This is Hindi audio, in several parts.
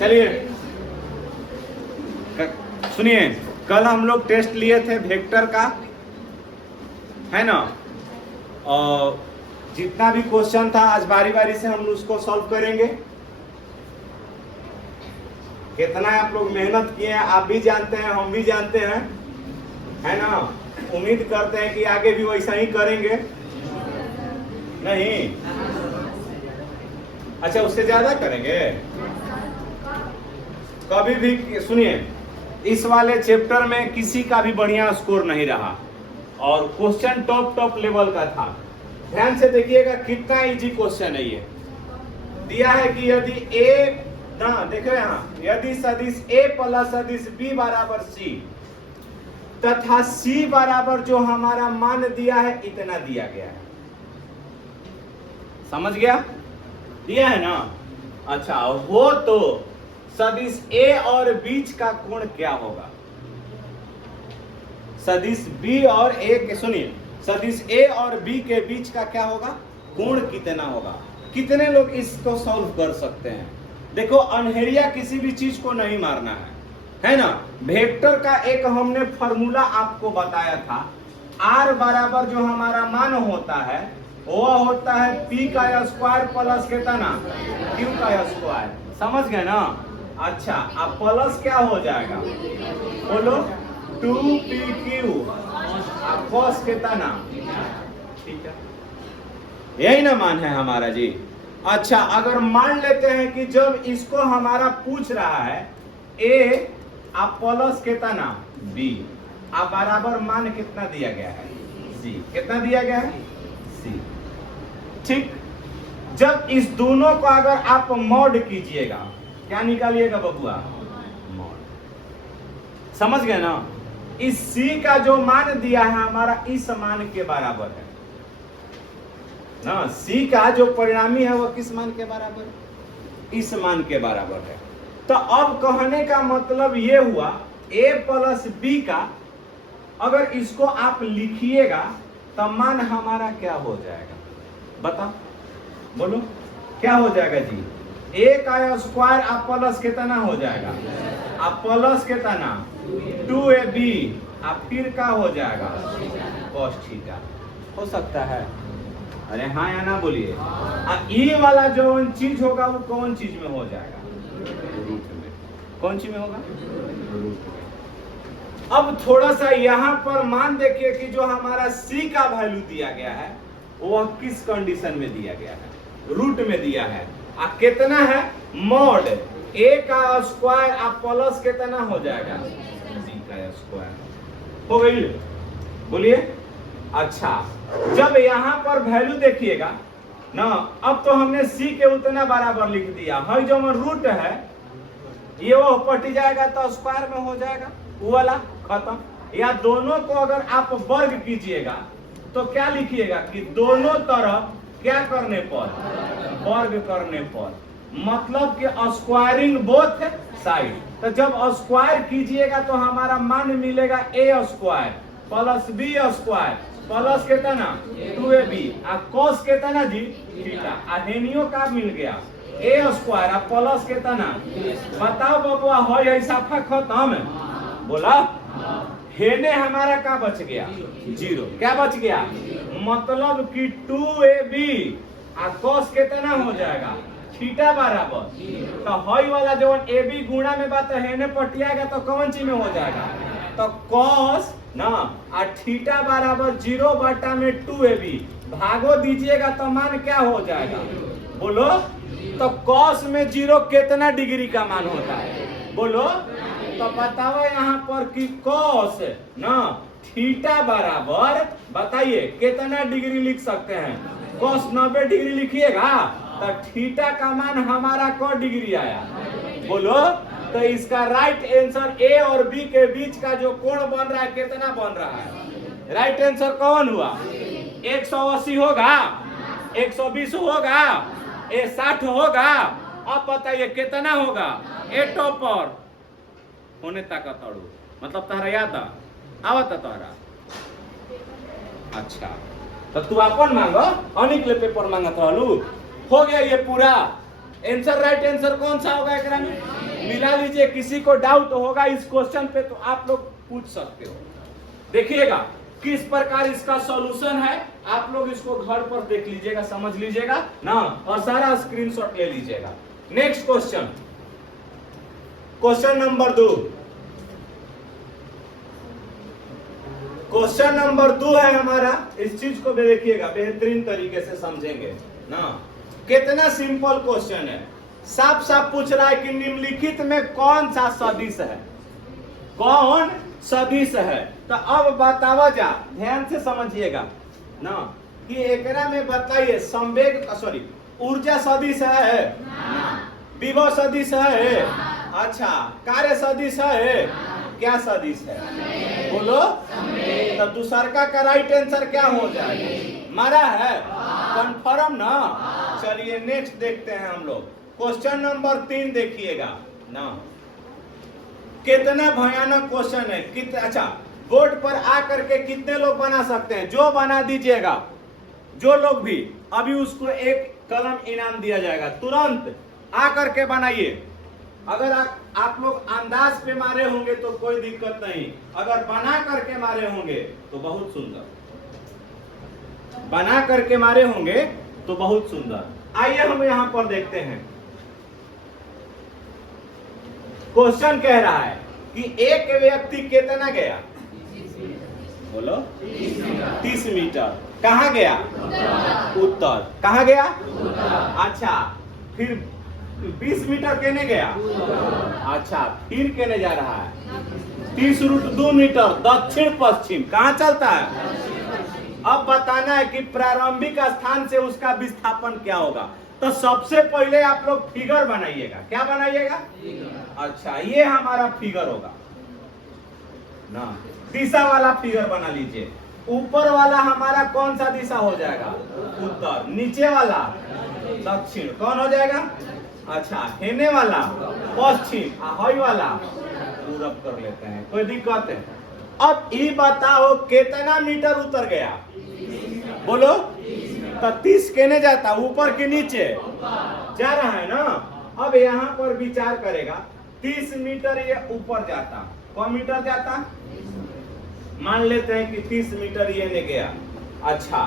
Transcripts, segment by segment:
चलिए सुनिए, कल हम लोग टेस्ट लिए थे वेक्टर का, है ना। और जितना भी क्वेश्चन था आज बारी बारी से हम उसको सॉल्व करेंगे। कितना आप लोग मेहनत किए हैं आप भी जानते हैं, हम भी जानते हैं, है ना। उम्मीद करते हैं कि आगे भी वैसा ही करेंगे। नहीं, अच्छा उससे ज्यादा करेंगे। कभी भी सुनिए, इस वाले चैप्टर में किसी का भी बढ़िया स्कोर नहीं रहा और क्वेश्चन टॉप लेवल का था। ध्यान से देखिएगा कितना इजी क्वेश्चन है ये। दिया है कि यदि ए ना देखो यहाँ, यदि सदिश ए प्लस सदिश बी बराबर सी तथा सी बराबर जो हमारा मान दिया है इतना दिया गया है। समझ गया? दिया है ना। अच्छा, हो तो सदिश ए और बीच का कोण क्या होगा? सदिश बी और ए के, सुनिए, सदिश ए और बी के बीच का क्या होगा? कोण कितना होगा? कितने लोग इसको सॉल्व कर सकते हैं? देखो, अनहेरिया किसी भी चीज को नहीं मारना है ना। वेक्टर का एक हमने फॉर्मूला आपको बताया था। आर बराबर जो हमारा मान होता है वो होता है पी का स्क्वायर प्लस कितना? क्यू का स्क्वायर। समझ गए ना? अच्छा, अब प्लस क्या हो जाएगा? बोलो, 2pq cos कितना? ठीक है, यही ना मान है हमारा जी। अच्छा, अगर मान लेते हैं कि जब इसको हमारा पूछ रहा है a आप प्लस कितना b आप बराबर मान कितना दिया गया है? c। कितना दिया गया है? c। ठीक, जब इस दोनों को अगर आप मॉड कीजिएगा क्या निकालिएगा बबुआ? मॉड। समझ गए ना? इस c का जो मान दिया है हमारा इस मान के बराबर है ना। c का जो परिणामी है वह किस मान के बराबर है? इस मान के बराबर है। तो अब कहने का मतलब ये हुआ a प्लस बी का अगर इसको आप लिखिएगा तो मान हमारा क्या हो जाएगा? बताओ, बोलो क्या हो जाएगा जी? a का स्क्वायर आप प्लस कितना हो जाएगा? आप प्लस कितना? 2ab आप फिर क्या हो जाएगा? cos theta. हो सकता है? अरे हाँ या ना बोलिए। ई वाला जो चीज होगा वो कौन चीज में हो जाएगा? रूट में। कौन चीज में होगा? रूट में। अब थोड़ा सा यहाँ पर मान देखिए कि जो हमारा c का वैल्यू दिया गया है वह किस कंडीशन में दिया गया है? रूट में दिया है। कितना है? मॉड a का स्क्वायर आप प्लस कितना हो जाएगा? b का स्क्वायर हो गई। बोलिए। अच्छा, जब यहाँ पर वैल्यू देखिएगा ना, अब तो हमने c के उतना बराबर लिख दिया है। जो रूट है ये वो पट जाएगा तो स्क्वायर में हो जाएगा, वो वाला खत्म। या दोनों को अगर आप वर्ग कीजिएगा तो क्या लिखिएगा कि दोनों तरफ क्या करने पर? वर्ग करने पर, मतलब कि स्क्वायरिंग बोथ साइड। तो जब स्क्वायर कीजिएगा तो हमारा मान मिलेगा a square plus b square plus कितना? 2ab cos कितना जी? थीटा। हेनियो का मिल गया a स्क्वायर प्लस कितना? बताओ बबुआ, हो ऐसा खत्म? बोला। हेने हमारा क्या बच गया? 0। क्या बच गया? मतलब कि 2ab cos कितना हो जाएगा? थीटा बराबर। तो हई वाला जो ab गुणा में बात हेने पटियागा तो कौन चीज में हो जाएगा? तो cos ना थीटा बराबर 0/2ab भागो दीजिएगा तो मान क्या हो जाएगा? बोलो। तो cos में 0 कितना डिग्री का मान होता है? बोलो। तो बताओ यहाँ पर कि cos ना थीटा बराबर बताइए कितना डिग्री लिख सकते हैं? cos 90 डिग्री लिखिएगा तो थीटा का मान हमारा कौ डिग्री आया? बोलो। तो इसका राइट आंसर a और b के बीच का जो कोण बन रहा है कितना बन रहा है? राइट आंसर कौन हुआ? 180 होगा, 120 होगा, 60 होगा। अब बताइए कितना होगा? ए टॉपर होने तक तड़ू, मतलब तारा याद आवता तारा। अच्छा, तो तू अपन मांगो, अनिक ले पेपर मांगत रहलू। हो गया ये पूरा आंसर। राइट आंसर कौन सा होगा एकरा में? मिला लीजिए। किसी को डाउट होगा इस क्वेश्चन पे तो आप लोग पूछ सकते हो। देखिएगा किस प्रकार इसका सॉल्यूशन है, आप लोग इसको घर पर देख लीजिएगा, समझ लीजिएगा ना, और सारा स्क्रीनशॉट ले लीजिएगा। Next question, question number 2। Question number 2 है हमारा। इस चीज को भी देखिएगा, बेहतरीन तरीके से समझेंगे ना। कितना सिंपल क्वेश्चन है, साफ साफ पूछ रहा है कि निम्नलिखित में कौन सा सदिश है, कौन सदिश है। तो अब बतावा जा, ध्यान से समझिएगा ना कि एकरा में बताइए संवेग सॉरी ऊर्जा सदिश है, विभव सदिश है, अच्छा कार्य सदिश है, क्या सदिश है, बोलो। तो दूसरा का राइट आंसर क्या हो जाएगा, मारा है, कंफर्म ना। चलिए नेक्स्ट देखते हैं हम लोग। क्वेश्चन नंबर 3 देखिएगा ना, कितना भयानक क्वेश्चन है। कितना अच्छा, बोर्ड पर आकर के कितने लोग बना सकते हैं, जो बना दीजिएगा, जो लोग भी, अभी उसको एक कलम इनाम दिया जाएगा, तुरंत आकर के बनाइए। अगर आप लोग अंदाज पे मारे होंगे तो कोई दिक्कत नहीं, अगर बना करके मारे होंगे तो बहुत सुंदर, बना करके मारे होंगे तो बहुत सुंदर। आइए हम यहां पर देखते हैं। क्वेश्चन कह रहा है कि एक व्यक्ति कितना गया, बोलो 30 मीटर। कहां गया, उत्तर। कहां गया, अच्छा। फिर 20 मीटर केने गया, अच्छा। फिर केने जा रहा है 30√2 मीटर दक्षिण पश्चिम। कहां चलता है, अब बताना है कि प्रारंभिक स्थान से उसका विस्थापन क्या होगा। तो सबसे पहले आप लोग फिगर बनाइएगा। क्या बनाइएगा, अच्छा ये हमारा फिगर होगा ना, दिशा वाला फिगर बना लीजिए। ऊपर वाला हमारा कौन सा दिशा हो जाएगा, उत्तर। नीचे वाला दक्षिण, कौन हो जाएगा, अच्छा। हेने वाला पश्चिम, हई वाला पूरब कर लेते हैं, कोई दिक्कत है। अब ये बताओ कितना मीटर उतर गया, बोलो। तो 30 केने जाता, ऊपर के नीचे जा रहा है ना। अब यहाँ पर विचार करेगा, 30 मीटर ये ऊपर जाता, कौन मीटर जाता, मान लेते हैं कि 30 मीटर ये ने गया, अच्छा।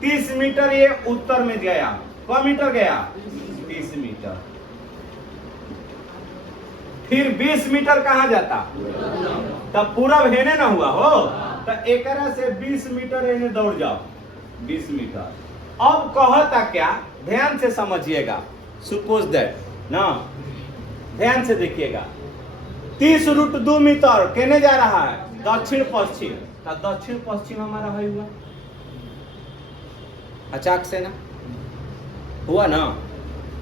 30 मीटर ये उत्तर में गया, कौन मीटर गया, 30 मीटर। फिर 20 मीटर कहां जाता, तब पूरब हेने ना हुआ हो, तो एकरा से 20 मीटर एने दौड़ जाओ, 20 मीटर। अब कहता क्या, ध्यान से समझिएगा। सपोज दैट ना, ध्यान से देखिएगा, 30√2 मीटर केने जा रहा है, दक्षिण पश्चिम। तो दक्षिण पश्चिम हमारा है हुआ, अचाक से ना हुआ ना।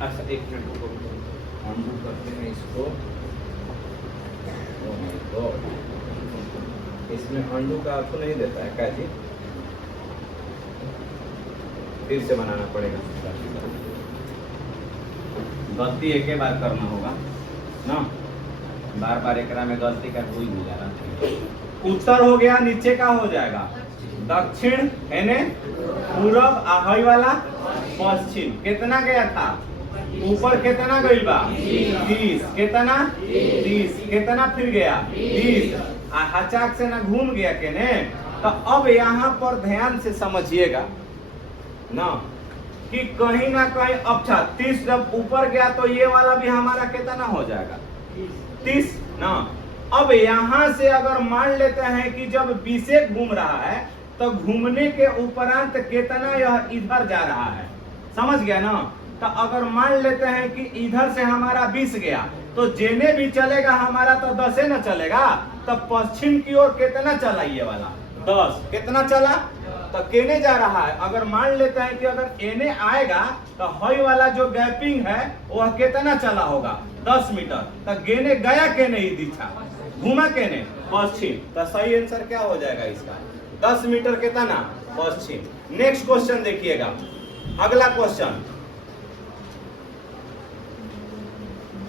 अच्छा एक मिनट रुको, अनडू करते हैं इसको। इसमें अंडू का आपको नहीं देता है क्या जी, फिर से बनाना पड़ेगा। गलती एक ही बार करना होगा ना, बार बार एकरा में गलती का कोई नहीं जा रहा। उत्तर हो गया, नीचे का हो जाएगा दक्षिण, हेने पूरब, आहई वाला पश्चिम। कितना गया था, ऊपर कितना गई बा 30, कितना 30, कितना फिर गया 20, हचाक से ना घूम गया केने। तो अब यहाँ पर ध्यान से समझिएगा ना कि कहीं ना कहीं, अच्छा 30 जब ऊपर गया तो ये वाला भी हमारा कितना हो जाएगा 30 ना। अब यहाँ से अगर मान लेते हैं कि जब 20 घूम रहा है तो घूमने के उपरांत कितना यह इधर जा रहा है, समझ गया ना। तो अगर मान लेते हैं कि इधर से हमारा 20 गया तो जेने भी चलेगा हमारा तो 10 ना चलेगा। तो पश्चिम की ओर कितना चला ये वाला 10, कितना चला, तो केने जा रहा है। अगर मान लेते हैं कि अगर एने आएगा तो हई वाला जो गैपिंग है वह कितना चला होगा 10 मीटर। तो गेने गया केने ही दिशा, घूमा केने पश्चिम। तो सही आंसर क्या हो जाएगा इसका, 10 मीटर कितना पश्चिम। नेक्स्ट क्वेश्चन देखिएगा, अगला क्वेश्चन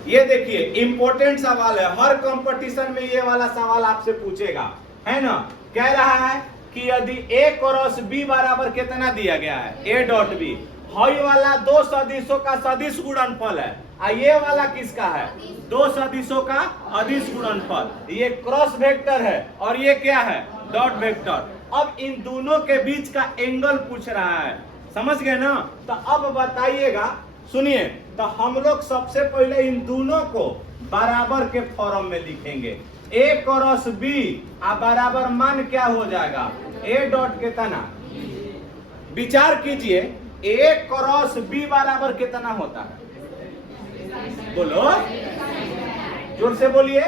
ये देखिए, इंपॉर्टेंट सवाल है, हर कंपटीशन में ये वाला सवाल आपसे पूछेगा, है ना। कह रहा है कि यदि A क्रॉस B बराबर कितना दिया गया है, A डॉट B, हई वाला दो सदिशों का सदिश गुणनफल है, ये वाला किसका है? दो सदिशों का अदिश गुणनफल। ये क्रॉस वेक्टर है और ये क्या है? Dot vector. अब इन दोनों के बीच का एंगल पूछ रहा है, समझ गए ना? तो अब बताइएगा, सुनिए, तो हम लोग सबसे पहले इन दोनों को बराबर के फॉर्म में लिखेंगे। ए क्रॉस बी बराबर मान क्या हो जाएगा? ए डॉट कितना? विचार कीजिए, ए क्रॉस बी बराबर कितना होता है? बोलो, जोर से बोलिए।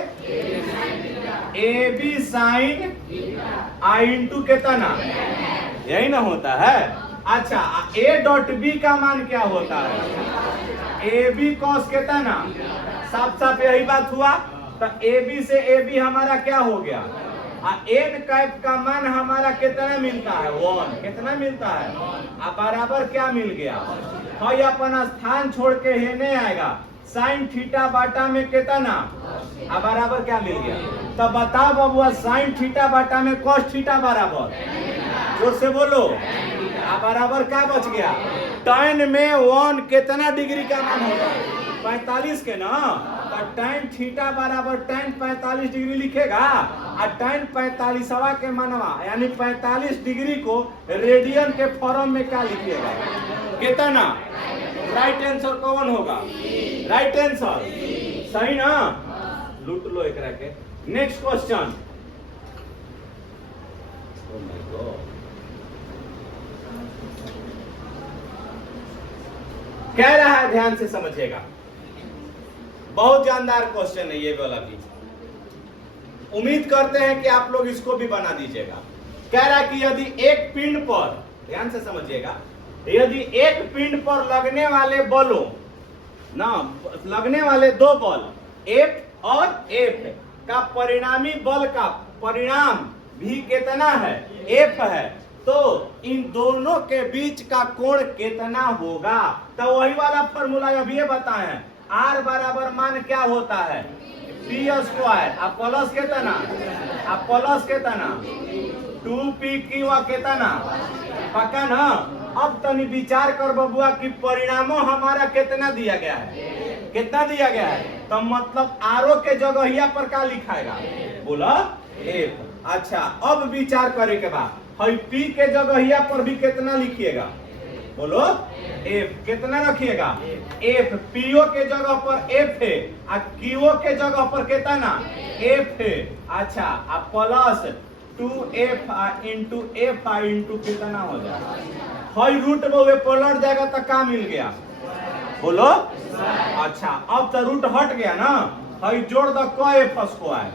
A b sine i into कितना? यही ना होता है। अच्छा, ए डॉट बी का मान क्या होता है? ए बी कॉस कितना? साफ साफ यही बात हुआ। तो ए बी से ए बी हमारा क्या हो गया? एन कैप का मान हमारा कितना मिलता है? 1। कितना मिलता है? बराबर क्या मिल गया? भाई अपन स्थान छोड़ के हेने आएगा, साइन थीटा बाटा में कितना? बराबर क्या मिल गया? तो बताओ बबुआ, साइन थीटा बाटा में कॉस थीटा बराबर? जोर से बोलो। बराबर क्या बच गया? tan में 1 कितना डिग्री का मान होगा? 45 के ना। तो tan थीटा बराबर tan 45 डिग्री लिखेगा, और tan 45वां के मनवा यानी 45 डिग्री को रेडियन के फॉर्म में क्या लिखिएगा? कितना? राइट आंसर कौन होगा? राइट आंसर, सही ना? लूट लो एक के। Next question. कह रहा है, ध्यान से समझिएगा, बहुत जानदार क्वेश्चन है ये वाला भी। उम्मीद करते हैं कि आप लोग इसको भी बना दीजिएगा। कह रहा है कि यदि एक पिंड पर, ध्यान से समझिएगा, यदि एक पिंड पर लगने वाले बलों ना, लगने वाले दो बल F और F का परिणामी बल का परिणाम भी कितना है? F है। तो इन दोनों के बीच का कोण कितना होगा? तो वही वाला फॉर्मूला अभी ये बताए हैं। R बराबर मान क्या होता है? P स्क्वायर प्लस कितना? प्लस कितना? 2PQ कितना? पक्का ना? अब तनी विचार कर बबुआ कि परिणामों हमारा कितना दिया गया है? कितना दिया गया है? तो मतलब आरो के जगहिया पर क्या लिखाएगा? बोला F। अच्छा, अब विचार करे के बाद P के जगहिया पर भी कितना लिखिएगा? बोलो F। कितना रखिएगा? F। PO के जगह पर F है और QO के जगह पर कितना? F है। अच्छा, अब plus 2F into F into कितना हो जाएगा? हाई रूट में पलट जाएगा तो क्या मिल गया? बोलो। अच्छा, अब तो रूट हट गया ना, हाई जोड़ दो क F स्क्वायर।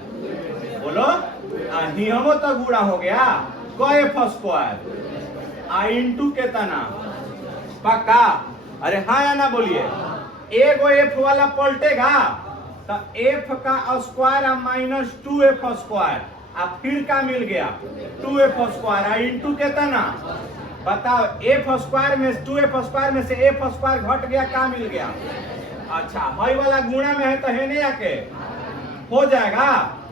बोलो, हिमो तो गुणा हो गया क F स्क्वायर आई इंटू कितना? पक्का? अरे हाँ या ना बोलिए। एगो F वाला पलटेगा तो F का स्क्वायर माइनस 2F स्क्वायर, अब फिर क्या मिल गया? 2F स्क्वायर आई इंटू कितना? बताओ, F स्क्वायर में 2F स्क्वायर में से F स्क्वायर घट गया, क्या मिल गया? अच्छा, हाई वाला गुणा में है तो है नहीं आके हो जाएगा।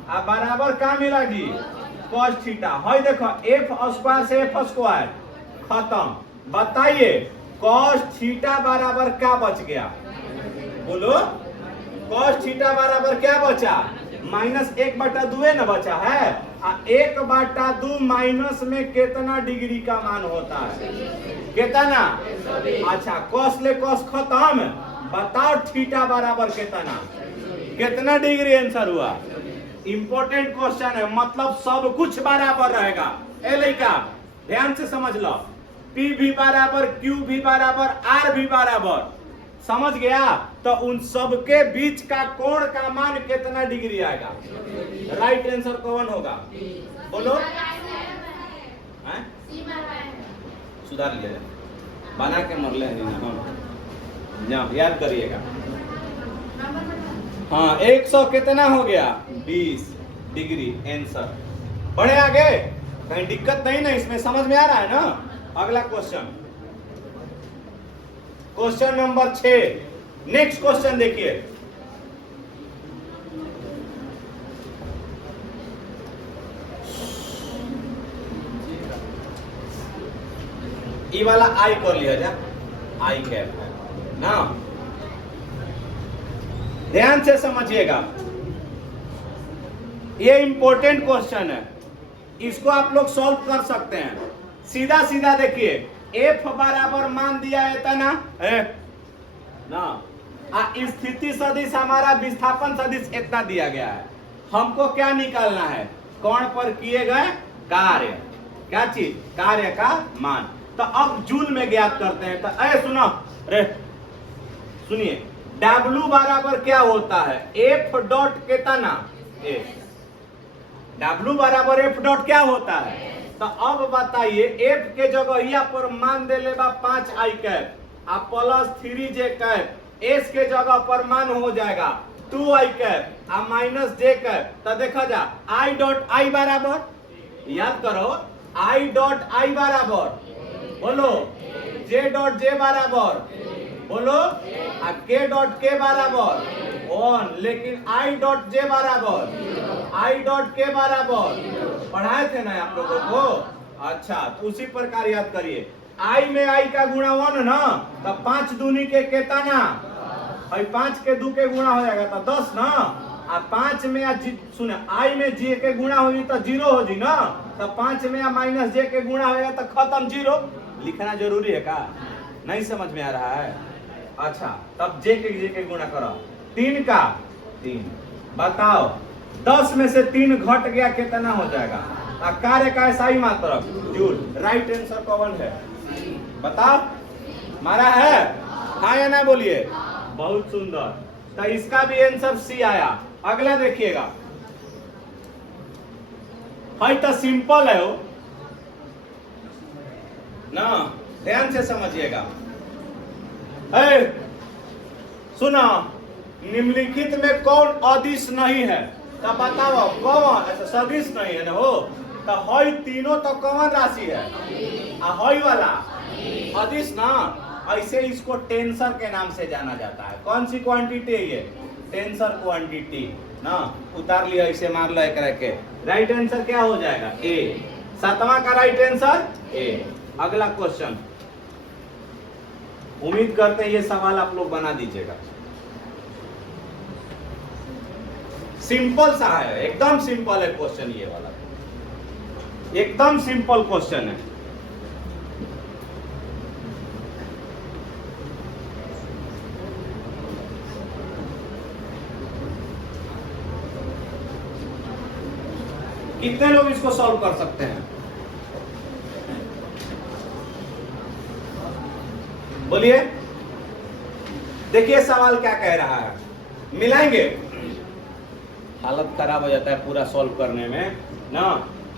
अब बराबर क्या मिला जी? cos theta. हाई देखो, F स्क्वायर से F स्क्वायर खत्म। बताइए cos थीटा बराबर क्या बच गया? बोलो, cos थीटा बराबर क्या बचा? -1/2 न बचा है। 1/2 माइनस में कितना डिग्री का मान होता है? कितना? अच्छा, cos ले cos खत्म। बताओ थीटा बराबर कितना? कितना डिग्री आंसर हुआ? इंपॉर्टेंट क्वेश्चन है, मतलब सब कुछ बराबर रहेगा। ए लइका ध्यान से समझ लो, P भी बराबर, Q भी बराबर, R भी बराबर। समझ गया? तो उन सबके बीच का कोण का मान कितना डिग्री आएगा? राइट आंसर कौन होगा? बोलो। सुधार लिया बना के मर ले, याद करिएगा। हाँ, 100 कितना हो गया? 20 डिग्री आंसर। बढ़े आगे, कहीं दिक्कत नहीं ना इसमें? समझ में आ रहा है ना? अगला question, question number 6। Next question देखिए। ई वाला आई कर लिया जा, आई कैप है ना। ध्यान से समझिएगा, ये इंपॉर्टेंट क्वेश्चन है, इसको आप लोग सॉल्व कर सकते हैं। सीधा सीधा देखिए, एफ बराबर मान दिया है इतना ना, स्थिति सदिश हमारा विस्थापन सदिश इतना दिया गया है। हमको क्या निकालना है, कोण पर किए गए कार्य, क्या चीज, कार्य का मान। तो अब जूल में ज्ञात करते हैं। तो सुनो रे, सुनिए, W बराबर क्या होता है, एफ डॉट कितना, W बराबर एफ डॉट क्या होता है। तो अब बताइए, एफ के जगह यहाँ पर मान दे लेगा 5 आई कैप प्लस 3 जे कैप, एस के जगह पर मान हो जाएगा 2 आई कैप माइनस जे कैप। तो देखा जा, आई डॉट आई बराबर, याद करो, आई डॉट आई बराबर, बोलो, जे डॉट जे बराबर, बोलो, के डॉट के बराबर 1, लेकिन आई डॉट जे बराबर, आई डॉट के बराबर, पढ़ाए थे ना आप लोगों को। अच्छा, तो उसी प्रकार याद करिए, आई में आई का गुणा 1 ना, तो 5 दूनी के केतना, 5 के 2 के गुणा हो जाएगा तो 10 ना, 5 में सुने, आई में जे के गुणा होगी तो 0 हो जी ना, तो 5 में माइनस जे के गुणा होगा तो खत्म 0। लिखना जरूरी है का, नहीं समझ में आ रहा है। अच्छा, तब जे के गुणा करो, 3 का 3, बताओ 10 में से 3 घट गया कितना हो जाएगा, कार्य का ऐसा मात्रक जूल। राइट आंसर कौन है, बताओ, मारा है, हाँ या ना बोलिए, बहुत सुंदर। तो इसका भी आंसर सी आया। अगला देखिएगा, भाई तो सिंपल है वो ना, ध्यान से समझिएगा। सुना, निम्नलिखित में कौन अदिश नहीं है, तो बताओ कौन, ऐसा सदिश नहीं है ना हो, तो हई तीनों तो कौन राशि है, हई वाला अदिश ना, ऐसे इसको टेंसर के नाम से जाना जाता है। कौन सी क्वांटिटी है ये, टेंसर क्वांटिटी ना, उतार लिया, इसे मार लो एक के। राइट आंसर क्या हो जाएगा, ए, 7वां का राइट आंसर ए। अगला क्वेश्चन, उम्मीद करते हैं ये सवाल आप लोग बना दीजिएगा, सिंपल सा है, एकदम सिंपल है क्वेश्चन, ये वाला एकदम सिंपल क्वेश्चन है। कितने लोग इसको सॉल्व कर सकते हैं, बोलिए। देखिए सवाल क्या कह रहा है, मिलाएंगे, हालत खराब हो जाता है पूरा सॉल्व करने में ना।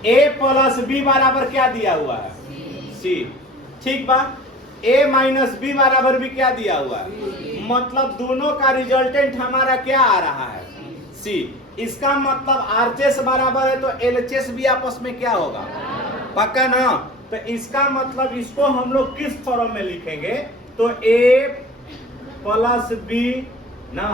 a प्लस बी बराबर क्या दिया हुआ है, सी, ठीक बा। a माइनस बी बराबर भी क्या दिया हुआ है, मतलब दोनों का रिजल्टेंट हमारा क्या आ रहा है, सी। इसका मतलब आरचेस बराबर है तो एलएचएस भी आपस में क्या होगा, पक्का ना। तो इसका मतलब इसको हम लोग किस फॉर्म में लिखेंगे, तो a प्लस बी ना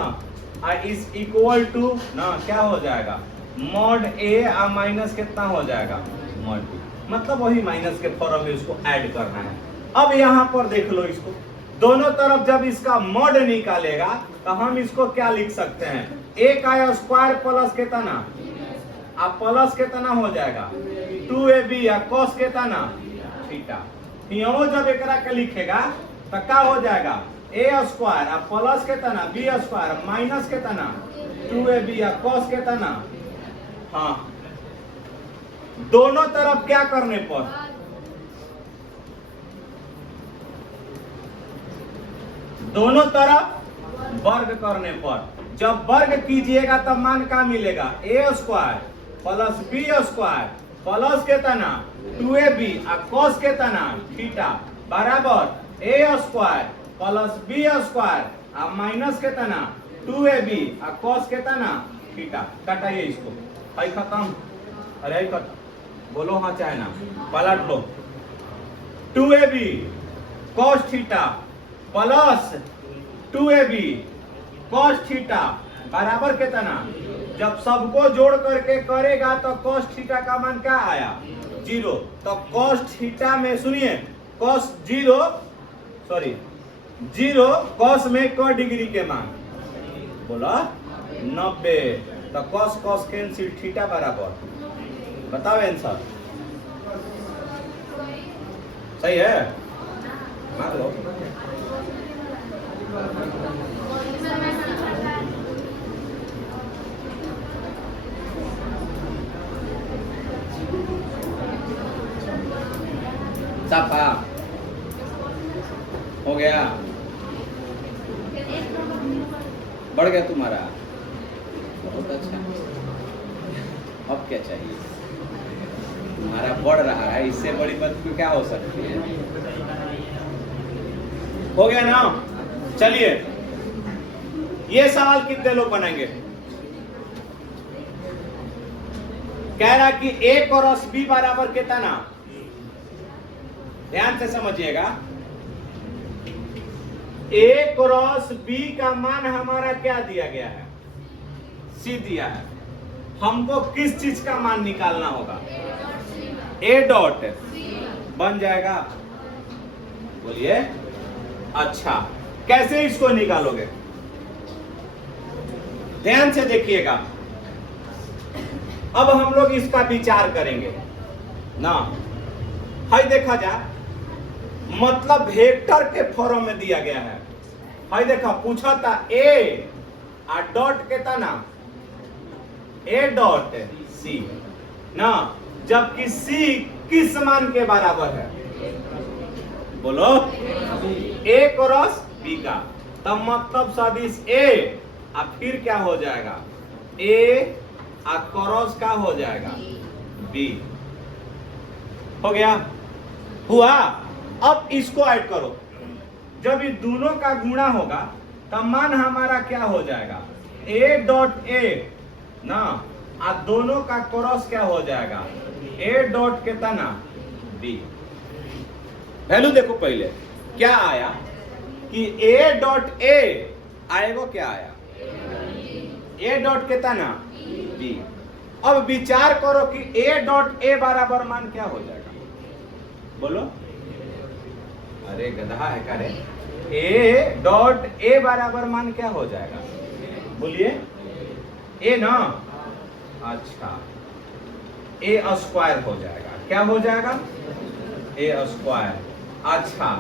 इज इक्वल टू ना क्या हो जाएगा, मॉड ए माइनस कितना हो जाएगा, मॉड बी, मतलब वही माइनस के फॉर्म में इसको ऐड करना है। अब यहाँ पर देख लो, इसको दोनों तरफ जब इसका मॉड निकालेगा तो हम इसको क्या लिख सकते हैं, ए का स्क्वायर प्लस कितना, अब प्लस कितना हो जाएगा 2ab या cos कितना थीटा। यहाँ जब एकरा के लिखेगा तो क्या हो जाएगा, ए स्क्वायर अब प्लस कितना बी स्क्वायर माइनस कितना 2ab या cos कितना। हाँ, दोनों तरफ क्या करने पर, दोनों तरफ वर्ग करने पर, जब वर्ग कीजिएगा तब मान क्या मिलेगा, A square plus B square plus कितना 2ab और cos कितना थीटा बराबर A square plus B square और माइनस कितना 2ab और cos कितना थीटा। कटाइए इसको, भाई खत्म, अरे खत्म, बोलो हाँ चाहे ना, पलट लो, 2ab cos theta plus 2ab cos theta बराबर कितना, जब सबको जोड़ करके करेगा तो cos थीटा का मान क्या आया 0। तो cos थीटा में सुनिए cos 0 cos में क डिग्री के मान बोला 90। तो कॉस कॉस कैंसिल थीटा बराबर, बताओ आंसर सही है, मार लो। साफा हो गया, बढ़ गया तुम्हारा, बहुत अच्छा। अब क्या चाहिए, तुम्हारा बढ़ रहा है, इससे बड़ी बात क्या हो सकती है। हो गया ना। चलिए ये सवाल कितने लोग बनाएंगे। कह रहा कि a क्रॉस b बराबर कितना ना, ध्यान से समझिएगा। a क्रॉस b का मान हमारा क्या दिया गया है, c दिया है। हमको किस चीज का मान निकालना होगा, a डॉट बन जाएगा, बोलिए। अच्छा कैसे इसको निकालोगे, ध्यान से देखिएगा। अब हम लोग इसका विचार करेंगे ना। हाई देखा जा, मतलब वेक्टर के फॉर्म में दिया गया है। हाई देखा, पूछा था ए डॉट के था ना, ए डॉट सी ना, जबकि सी किस मान के बराबर है, बोलो ए क्रॉस बी का। तब मतलब सदिश ए और फिर क्या हो जाएगा, ए और क्रॉस का हो जाएगा बी। हो गया, हुआ। अब इसको ऐड करो, जब ये दोनों का गुणा होगा तब मान हमारा क्या हो जाएगा, ए डॉट ए ना, और दोनों का क्रॉस क्या हो जाएगा, ए डॉट के तना बी। वैल्यू देखो, पहले क्या आया कि ए डॉट ए आएगा, क्या आया ए डॉट के तना बी। अब विचार करो कि ए डॉट ए बराबर मान क्या हो जाएगा, बोलो। अरे गधा है करे, ए डॉट ए बराबर मान क्या हो जाएगा, बोलिए ए ना। अच्छा ए स्क्वायर हो जाएगा, क्या हो जाएगा, ए स्क्वायर। अच्छा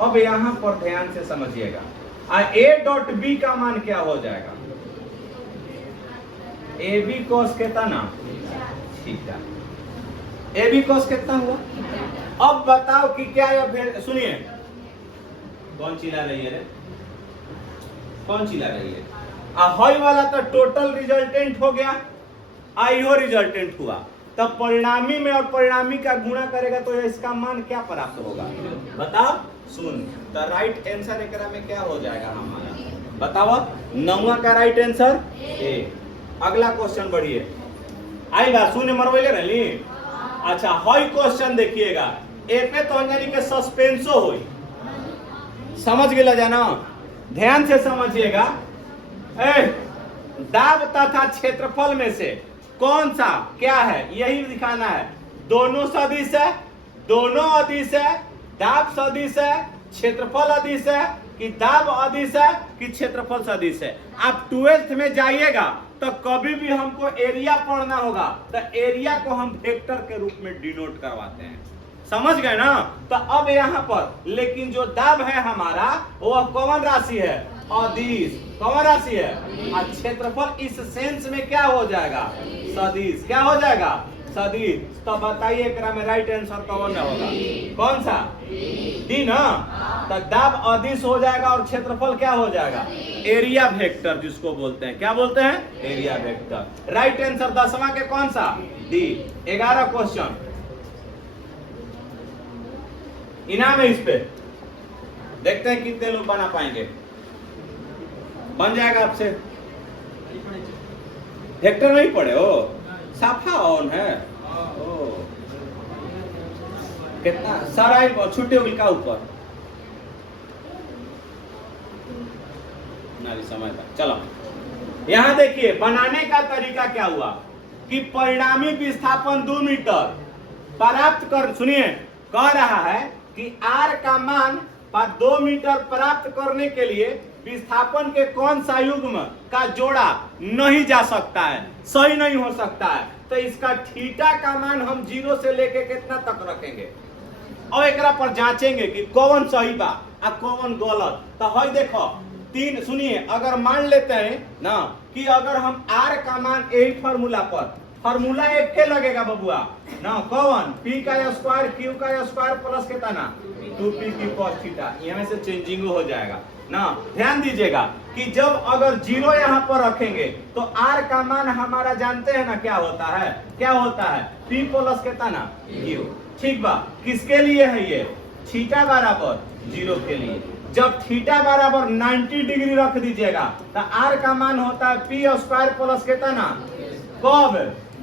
अब यहां पर ध्यान से समझिएगा, ए डॉट बी का मान क्या हो जाएगा, ए बी कॉस कितना ना थीटा। ए बी कॉस कितना हुआ। अब बताओ कि क्या यह, सुनिए, कौन चिल्ला रही है रे, कौन चिल्ला रही है। हाई वाला तो टोटल रिजल्टेंट हो गया, आईओ रिजल्टेंट हुआ, तब परिणामी में और परिणामी का गुणा करेगा तो इसका मान क्या प्राप्त होगा, बताओ। सुन, तो राइट आंसर एकरा में क्या हो जाएगा हमारा, बताओ। 9वां का राइट आंसर ए। अगला क्वेश्चन बढ़िए, आएगा शून्य मरवैले रही। अच्छा हाई क्वेश्चन देखिएगा, ए पे तो यानी के सस्पेंसो हुई, समझ गया जाना, ध्यान से समझिएगा। दाब तथा क्षेत्रफल में से कौन सा क्या है, यही दिखाना है। दोनों सदिश है, दोनों अदिश है, दाब सदिश है, क्षेत्रफल अदिश है, कि दाब अदिश है कि क्षेत्रफल सदिश है। आप 12th में जाइएगा तो कभी भी हमको एरिया पढ़ना होगा तो एरिया को हम वेक्टर के रूप में डिनोट करवाते हैं, समझ गए ना। तो अब यहाँ पर लेकिन जो दाब है हमारा वो कौन राशि है, अदिश। कौन राशि है, और क्षेत्रफल इस सेंस में क्या हो जाएगा, सदिश। क्या हो जाएगा, सदिश। तो बताइए एकरा में राइट आंसर कौन होगा, कौन सा, डी ना। तो दाब अदिश हो जाएगा और क्षेत्रफल क्या हो जाएगा, एरिया वेक्टर जिसको बोलते हैं, क्या बोलते हैं, एरिया वेक्टर। राइट आंसर 10वां के कौन सा, डी। 11 क्वेश्चन इनाम है, इस पे देखते हैं कितने लोग बना पाएंगे। बन जाएगा आपसे, वेक्टर नहीं पढ़े हो, साफा ऑन है। ओ कितना सारा छुट्टे होगी का ऊपर ना भी समय था। चलो यहां देखिए, बनाने का तरीका क्या हुआ कि परिणामी विस्थापन 2 मीटर प्राप्त कर, सुनिए, कह रहा है कि आर का मान 2 मीटर प्राप्त करने के लिए विस्थापन के कौन सा युग्म का जोड़ा नहीं जा सकता है, सही नहीं हो सकता है, तो इसका थीटा का मान हम 0 से लेके कितना तक रखेंगे और एकरा पर जांचेंगे कि कौन सही बा आ कौन गलत। तो हई देखो तीन, सुनिए, अगर मान लेते हैं ना कि अगर हम r का मान यही फार्मूला पर, फार्मूला एक के लगेगा बबुआ ना, कौन p का स्क्वायर q का स्क्वायर प्लस कितना 2p की cos थीटा, यहाँ से चेंजिंग हो जाएगा ना। ध्यान दीजिएगा कि जब अगर 0 यहाँ पर रखेंगे तो r का मान हमारा जानते हैं ना क्या होता है, क्या होता है p प्लस कितना q। ठीक बा, किसके लिए है ये, थीटा बराबर 0 के लिए। जब थीटा बराबर 90 डिग्री रख दीजिएगा तो r का मान होता है p स्क्वायर प्लस कितना, कब,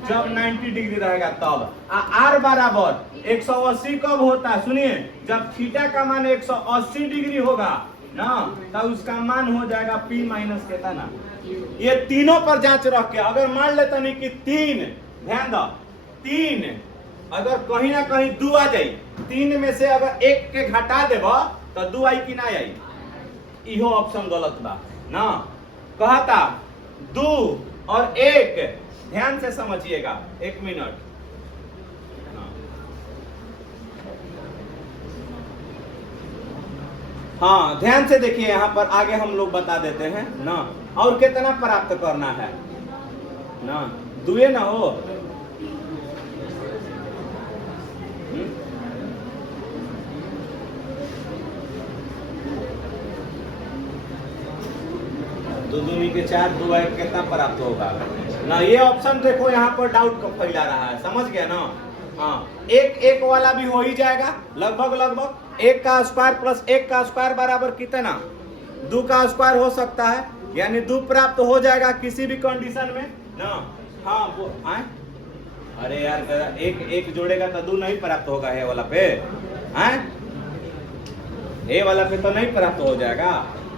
जब 90 डिग्री रहेगा तब। r बराबर 180 कब होता है, सुनिए, जब थीटा का मान 180 डिग्री होगा ना, तब उसका मान हो जाएगा p माइनस कितना। ये तीनों पर जांच रख के अगर मान लेते नहीं कि 3, ध्यान दो 3 अगर कहीं ना कहीं 2 आ जाए, 3 में से अगर 1 के घटा देबो तो 2 आई कि ना आई, इहो ऑप्शन गलत बा ना। कहता 2 और 1, ध्यान से समझिएगा, 1 मिनट। हाँ ध्यान से देखिए, यहाँ पर आगे हम लोग बता देते हैं ना। और कितना प्राप्त करना है ना, 2 ना हो, दो दूनी के 4, 2 1 कितना प्राप्त होगा ना। ये ऑप्शन देखो यहाँ पर डाउट को फैला रहा है, समझ गया ना। हाँ, 1 वाला भी हो ही जाएगा लगभग लगभग। 1 का स्क्वायर प्लस 1 का स्क्वायर बराबर कितना, 2 का स्क्वायर हो सकता है, यानी 2 प्राप्त हो जाएगा किसी भी कंडीशन में ना। हाँ वो आए, अरे यार 1 जोड़ेगा तो 2 नहीं प्राप्त होगा, ये वाला पे आए, ये वाला पे तो नहीं प्राप्त हो जाएगा।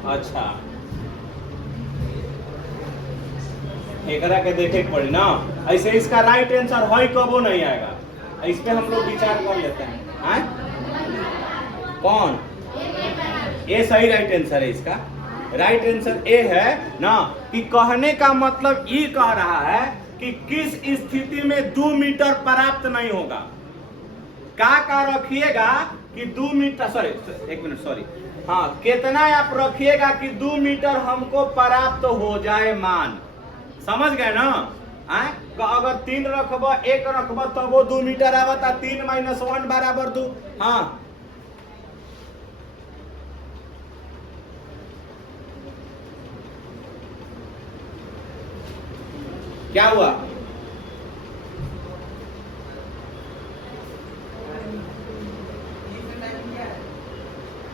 अच्छा, एकरा के देखे पड़ी ना, ऐसे इसका राइट आंसर है कबो नहीं आएगा, इस पे हम लोग विचार कर लेते हैं। कौन, ए सही राइट आंसर है इसका, राइट आंसर ए है ना। कि कहने का मतलब ये कह रहा है कि किस स्थिति में 2 मीटर प्राप्त नहीं होगा, का रखिएगा कि 2 मीटर, सॉरी 1 मिनट, सॉरी, हाँ कितना आप रखिएगा कि 2 मीटर हमको प्राप्त हो जाए मान, समझ गए ना। अगर 3 रखब 1 रखब तब वो 2 मीटर आवता, 3 - 1 बराबर 2। हाँ क्या हुआ,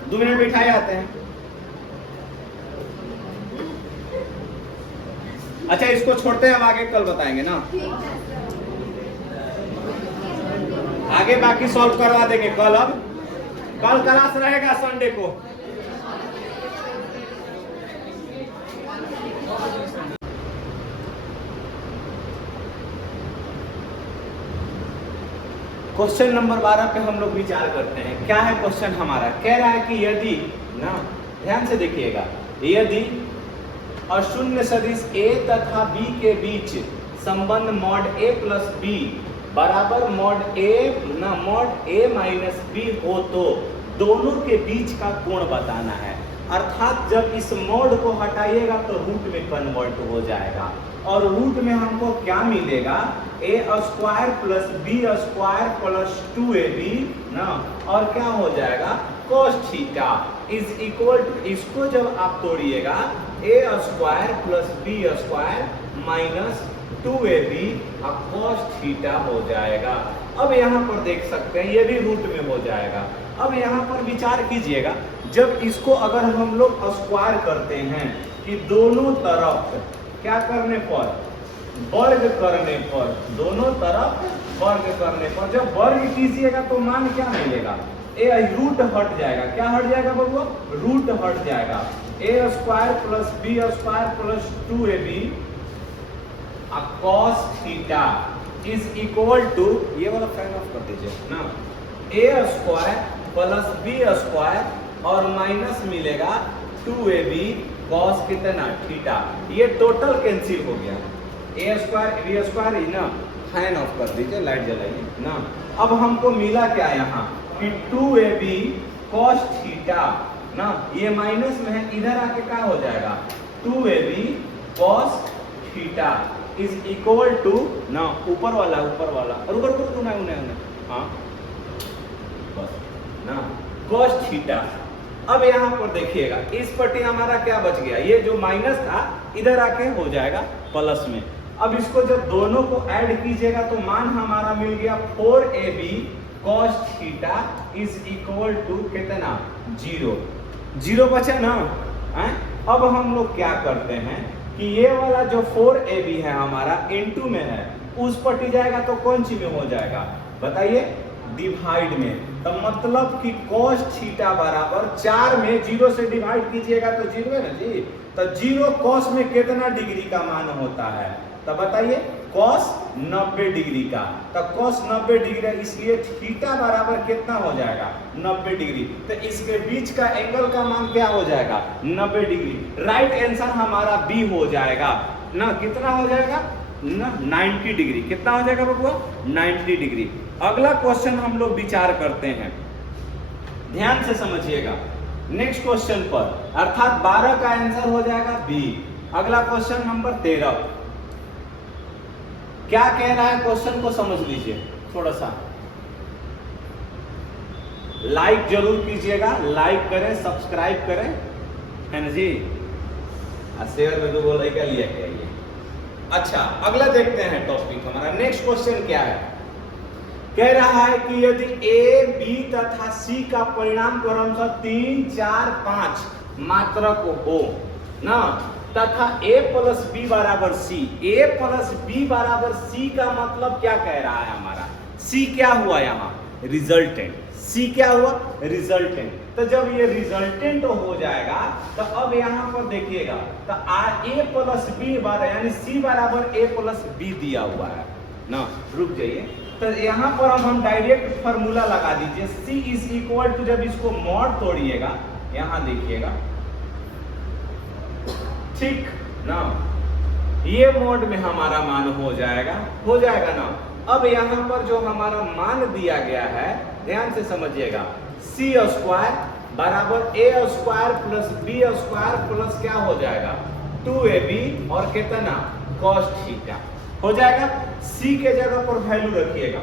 दो मिनट बिठाए आते हैं। अच्छा इसको छोड़ते हैं, हम आगे कल बताएंगे ना, आगे बाकी सॉल्व करवा देंगे कल। अब कल क्लास रहेगा संडे को। क्वेश्चन नंबर 12 पे हम लोग विचार करते हैं। क्या है क्वेश्चन हमारा, कह रहा है कि यदि ना, ध्यान से देखिएगा, यदि अशून्य सदिश a तथा b के बीच संबंध मॉड a प्लस b बराबर मॉड a माइनस b हो तो दोनों के बीच का कोण बताना है। अर्थात जब इस मॉड को हटाइएगा तो रूट में कन्वर्ट हो जाएगा, और रूट में हमको क्या मिलेगा, a square plus b square plus 2ab ना, और क्या हो जाएगा cos theta is equal to, इसको जब आप तोड़िएगा a square plus b square minus 2ab cos theta हो जाएगा। अब यहाँ पर देख सकते हैं ये भी रूट में हो जाएगा। अब यहाँ पर विचार कीजिएगा, जब इसको अगर हम लोग स्क्वायर करते हैं कि दोनों तरफ क्या करने पर, वर्ग करने पर, दोनों तरफ वर्ग करने पर, जब वर्ग कीजिएगा तो मान क्या मिलेगा, ए रूट हट जाएगा। क्या हट जाएगा बबुआ, रूट हट जाएगा। A square plus B square plus 2ab cos theta is equal to, ये वाला फैन ऑफ कर दीजिए ना, A square plus B square और माइनस मिलेगा 2ab कॉस कितना थीटा, ये टोटल कैंसिल हो गया, ए स्क्वायर बी स्क्वायर ना, फैन ऑफ कर दीजिए, लाइट जलाइए ना। अब हमको मिला क्या यहाँ कि 2ab cos थीटा ना, ये माइनस में है, इधर आके क्या हो जाएगा 2ab cos theta is equal to ना, ऊपर वाला रुको ना उन्हें हाँ बस ना, cos थीटा। अब यहाँ पर देखिएगा इस पट्टी हमारा क्या बच गया, ये जो माइनस था इधर आके हो जाएगा प्लस में। अब इसको जब दोनों को ऐड कीजिएगा तो मान हमारा मिल गया 4ab cos theta is equal to कितना 0 बचा ना है? अब हम लोग क्या करते हैं कि ये वाला जो 4ab है हमारा इनटू में है, उस पट्टी जाएगा तो कौन सी में हो जाएगा बताइए, डिवाइड में। तो मतलब कि cos थीटा बराबर 4 में 0 से डिवाइड कीजिएगा तो 0 है ना जी, तो 0 cos में कितना डिग्री का मान होता है, तो बताइए cos 90 डिग्री का। तो cos 90 डिग्री, इसलिए थीटा बराबर कितना हो जाएगा 90 डिग्री। तो इसके बीच का एंगल का मान क्या हो जाएगा 90 डिग्री। राइट आंसर हमारा बी हो जाएगा ना, कितना हो जाएगा ना 90 डिग्री। कितना हो जाएगा बबुआ 90 डिग्री। अगला क्वेश्चन हम लोग विचार करते हैं, ध्यान से समझिएगा। नेक्स्ट क्वेश्चन पर अर्थात 12 का आंसर हो जाएगा बी। अगला क्वेश्चन नंबर 13 क्या कह रहा है, क्वेश्चन को समझ लीजिए थोड़ा सा, लाइक जरूर कीजिएगा, लाइक करें सब्सक्राइब करें, है ना जी। शेयर में तो बोल रहे क्या लिया क्या ये। अच्छा अगला देखते हैं टॉपिक हमारा। नेक्स्ट क्वेश्चन क्या है, कह रहा है कि यदि ए बी तथा सी का परिणाम क्रमशः 3 4 5 मात्रक हो ना, तथा a प्लस बी बराबर सी। a प्लस बी बराबर सी का मतलब क्या कह रहा है हमारा, c क्या हुआ यहाँ रिजल्टेंट, c क्या हुआ रिजल्टेंट। तो जब ये रिजल्टेंट हो जाएगा तो अब यहाँ पर देखिएगा तो a प्लस बी बराबर यानी c बराबर a प्लस बी दिया हुआ है ना। रुक जाइए, तो यहाँ पर अब हम डायरेक्ट फॉर्मूला लगा दीजिए, c इज इक्वल टू, जब इसको मॉड तोड़िएगा यहाँ देखिएगा ठीक ना, ये मोड में हमारा मान हो जाएगा ना। अब यहाँ पर जो हमारा मान दिया गया है ध्यान से समझिएगा, सी स्क्वायर बराबर A square plus B square plus क्या हो जाएगा 2ab और कितना cos थीटा हो जाएगा। सी के जगह पर वैल्यू रखिएगा,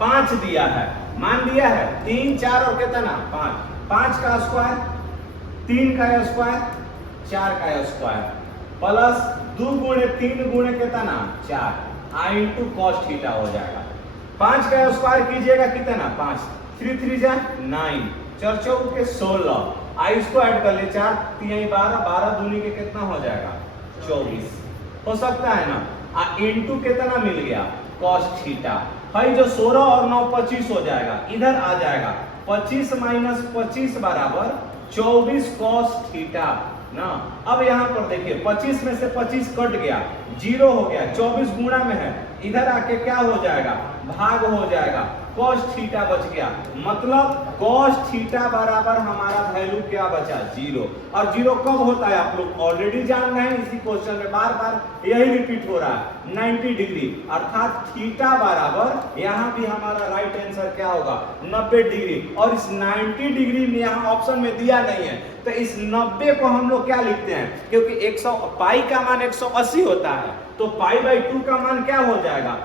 5 दिया है, मान दिया है 3 4 और कितना 5 का स्क्वायर 3 का स्क्वायर 4 का स्क्वायर प्लस 2 गुणे 3 गुणे कितना 4 आई इंटू cos थीटा हो जाएगा। 5 का स्क्वायर कीजिएगा कितना 5 3 3 जा 9 4 4 के 16, आई इसको ऐड कर ले 4 3 12 12 दूनी के कितना हो जाएगा 24 हो सकता है ना। इंटू कितना मिल गया cos थीटा, भाई जो 16 और 9 25 हो जाएगा, इधर आ जाएगा 25 माइनस 25 बराबर 24 cos थीटा ना। अब यहाँ पर देखिए 25 में से 25 कट गया 0 हो गया, 24 गुणा में है, इधर आके क्या हो जाएगा भाग हो जाएगा, cos थीटा बच गया। मतलब cos थीटा बराबर हमारा वैल्यू क्या बचा 0। और 0 कब होता है आप लोग ऑलरेडी जान रहे हैं, इसी क्वेश्चन में बार बार यही रिपीट हो रहा है 90 डिग्री। अर्थात थीटा बराबर यहाँ भी हमारा राइट आंसर क्या होगा 90 डिग्री। और इस 90 डिग्री में यहाँ ऑप्शन में दिया नहीं है, तो इस 90 को हम लोग क्या लिखते हैं, क्योंकि 100 पाई का मान 180 होता है, तो पाई बाई 2 का मान क्या हो जाएगा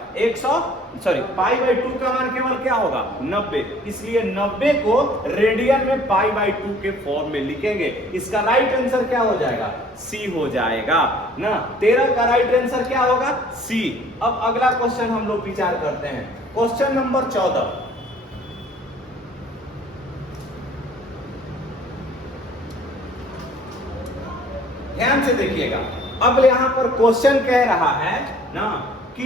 पाई बाई 2 का मान केवल क्या होगा 90, इसलिए 90 को रेडियन में पाई बाई 2 के फॉर्म में लिखेंगे। इसका राइट आंसर क्या हो जाएगा सी हो जाएगा ना। 13 का राइट आंसर क्या होगा सी। अब अगला क्वेश्चन हम लोग विचार करते हैं, क्वेश्चन नंबर 14। ध्यान से देखिएगा, अब यहाँ पर क्वेश्चन कह रहा है ना कि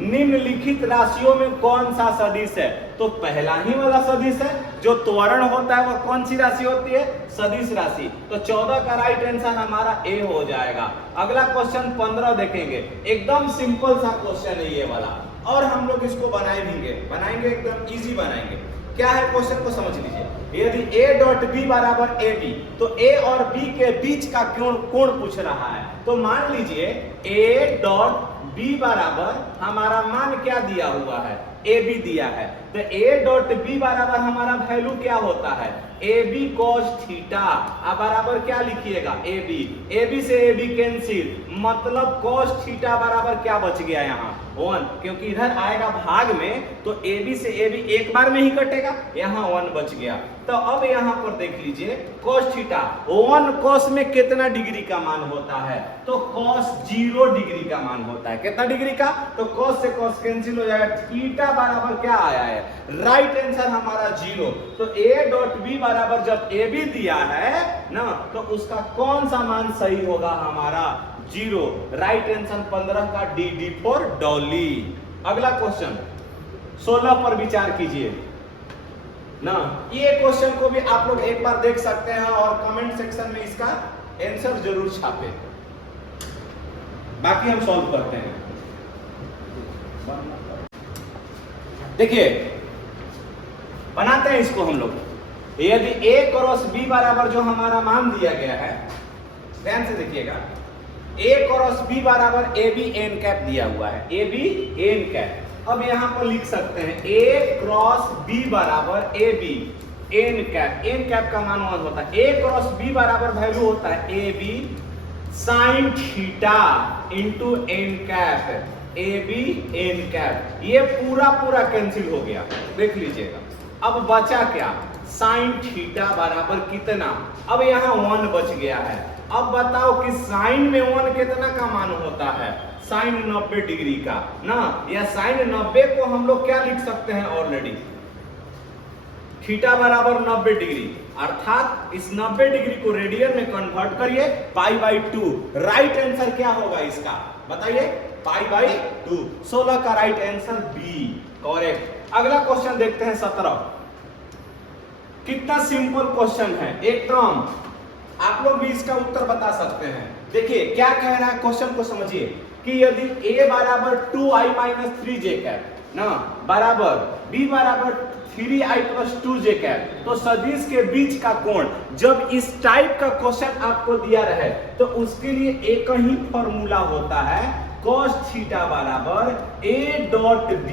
निम्नलिखित राशियों में कौन सा सदिश है। तो पहला ही वाला सदिश है, जो त्वरण होता है वह कौन सी राशि होती है सदिश राशि। तो 14 का राइट आंसर हमारा ए हो जाएगा। अगला क्वेश्चन 15 देखेंगे, एकदम सिंपल सा क्वेश्चन है ये वाला, और हम लोग इसको बनाएंगे एकदम इजी बनाएंगे। क्या है क्वेश्चन को समझ लीजिए। यदि a डॉट b बराबर ab, तो a और b के बीच का कोण पूछ रहा है। तो मान लीजिए a डॉट b बराबर हमारा मान क्या दिया हुआ है, ab दिया है। तो a डॉट b बराबर हमारा वैल्यू क्या होता है, ab cos थीटा। अब बराबर क्या लिखिएगा, ab से ab कैंसिल, मतलब cos थीटा बराबर क्या बच गया यहाँ 1, क्योंकि इधर आएगा भाग में तो ab से ab एक बार में ही कटेगा, यहाँ 1 बच गया। तो अब यहाँ पर देख लीजिए cos थीटा 1 cos में कितना डिग्री का मान होता है, तो cos 0 डिग्री का मान होता है। कितना डिग्री का, तो cos से cos कैंसिल हो जाएगा, थीटा बराबर क्या आया है, राइट आंसर हमारा 0। तो a डॉट b बराबर जब ab दिया है ना, तो उसका कौन सा मान सही होगा हमारा 0। राइट आंसर 15 का डी फॉर डॉली। अगला क्वेश्चन 16 पर विचार कीजिए ना। ये क्वेश्चन को भी आप लोग एक बार देख सकते हैं और कमेंट सेक्शन में इसका आंसर जरूर छापे, बाकी हम सॉल्व करते हैं। देखिए बनाते हैं इसको हम लोग। यदि a क्रॉस b बराबर जो हमारा मान दिया गया है, ध्यान से देखिएगा, a क्रॉस b बराबर ab n कैप दिया हुआ है, ab n कैप। अब यहां पर लिख सकते हैं a क्रॉस b बराबर ab n cap. n cap का मान 1 होता है। a क्रॉस b बराबर वैल्यू होता है ab sine theta into n cap, ab n cap. ये पूरा कैंसिल हो गया, देख लीजिएगा। अब बचा क्या, साइन थीटा बराबर कितना, अब यहाँ 1 बच गया है। अब बताओ कि साइन में 1 कितना का मान होता है, साइन 90 डिग्री का ना, या साइन 90 को हम लोग क्या लिख सकते हैं ऑलरेडी, थीटा बराबर 90 डिग्री, अर्थात इस 90 डिग्री को रेडियन में कन्वर्ट करिए π/2। राइट आंसर क्या होगा इसका बताइए, π/2। 16 का राइट आंसर बी करेक्ट। अगला क्वेश्चन देखते हैं 17। कितना सिंपल क्वेश्चन है, एकदम आप लोग भी इसका उत्तर बता सकते हैं। देखिए क्या कह रहा है, क्वेश्चन को समझिए कि यदि a बराबर 2i माइनस 3j कैप ना बराबर b बराबर 3i प्लस 2j कैप, तो सदिश के बीच का कोण, जब इस टाइप का क्वेश्चन आपको दिया रहे तो उसके लिए एक ही फॉर्मूला होता है, cos थीटा बराबर a डॉट b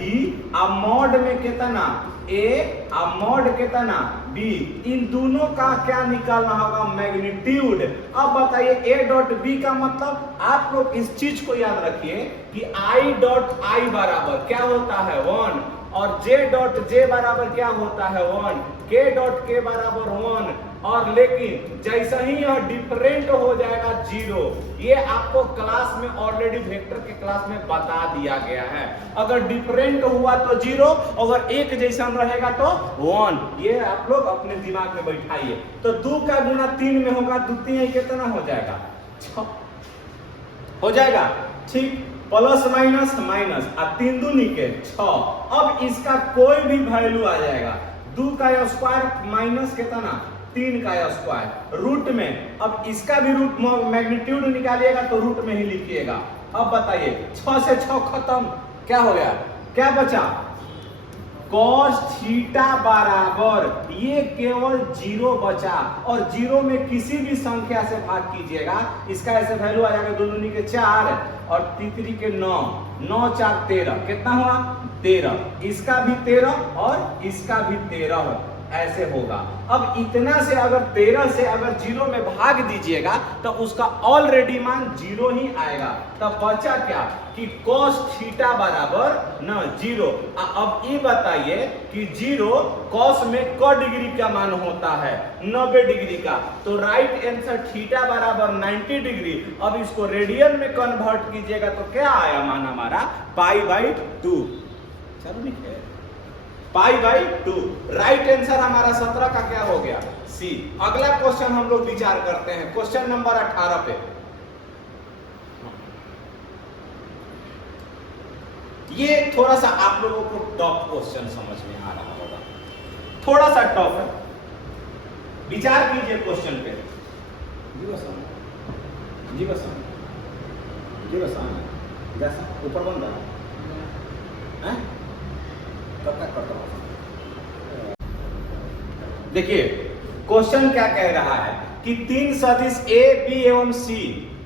मॉड में कितना a मॉड कितना b, इन दोनों का क्या निकालना होगा, मैग्नीट्यूड। अब बताइए a डॉट b का मतलब, आप लोग इस चीज को याद रखिए कि i डॉट i बराबर क्या होता है 1, और j डॉट j बराबर क्या होता है 1, k डॉट k बराबर 1। और लेकिन जैसा ही यह डिफरेंट हो जाएगा 0, ये आपको क्लास में ऑलरेडी वेक्टर के क्लास में बता दिया गया है। अगर डिफरेंट हुआ तो 0, अगर एक जैसा रहेगा तो 1। ये आप लोग अपने दिमाग में बैठाइए। तो 2 का गुना 3 में होगा, 2 3 कितना हो जाएगा 6 हो जाएगा, ठीक, प्लस माइनस माइनस, 3 दूनी के 6। अब इसका कोई भी वैल्यू आ जाएगा, 2 का स्क्वायर माइनस कितना 3 का स्क्वायर रूट में। अब इसका भी रूट मैग्नीट्यूड निकालिएगा तो रूट में ही लिखिएगा। अब बताइए 6 से 6 खत्म, क्या हो गया, क्या बचा, cos थीटा बराबर ये केवल 0 बचा, और 0 में किसी भी संख्या से भाग कीजिएगा, इसका ऐसे वैल्यू आ जाएगा 2 दूनी के 4 और 3 के 9, 9 4 13, कितना हुआ 13, इसका भी 13 और इसका भी 13 ऐसे होगा। अब इतना से अगर 13 से अगर 0 में भाग दीजिएगा तो उसका ऑलरेडी मान 0 ही आएगा। तब बचा क्या कि cos थीटा बराबर ना 0। अब ये बताइए कि 0 cos में क डिग्री का मान होता है 90 डिग्री का, तो राइट आंसर थीटा बराबर 90 डिग्री। अब इसको रेडियन में कन्वर्ट कीजिएगा तो क्या आया मान हमारा π/2। चलो ठीक है, π/2। राइट आंसर हमारा 17 का क्या हो गया, सी। अगला क्वेश्चन हम लोग विचार करते हैं, क्वेश्चन नंबर 18 पे। ये थोड़ा सा आप लोगों को टफ क्वेश्चन समझ में आ रहा होगा, थोड़ा सा टफ है, विचार कीजिए क्वेश्चन पे। जी बस जैसा ऊपर बन रहा है, कब तक करता हूँ देखिए क्वेश्चन क्या कह रहा है कि तीन सदिश ए बी एवं सी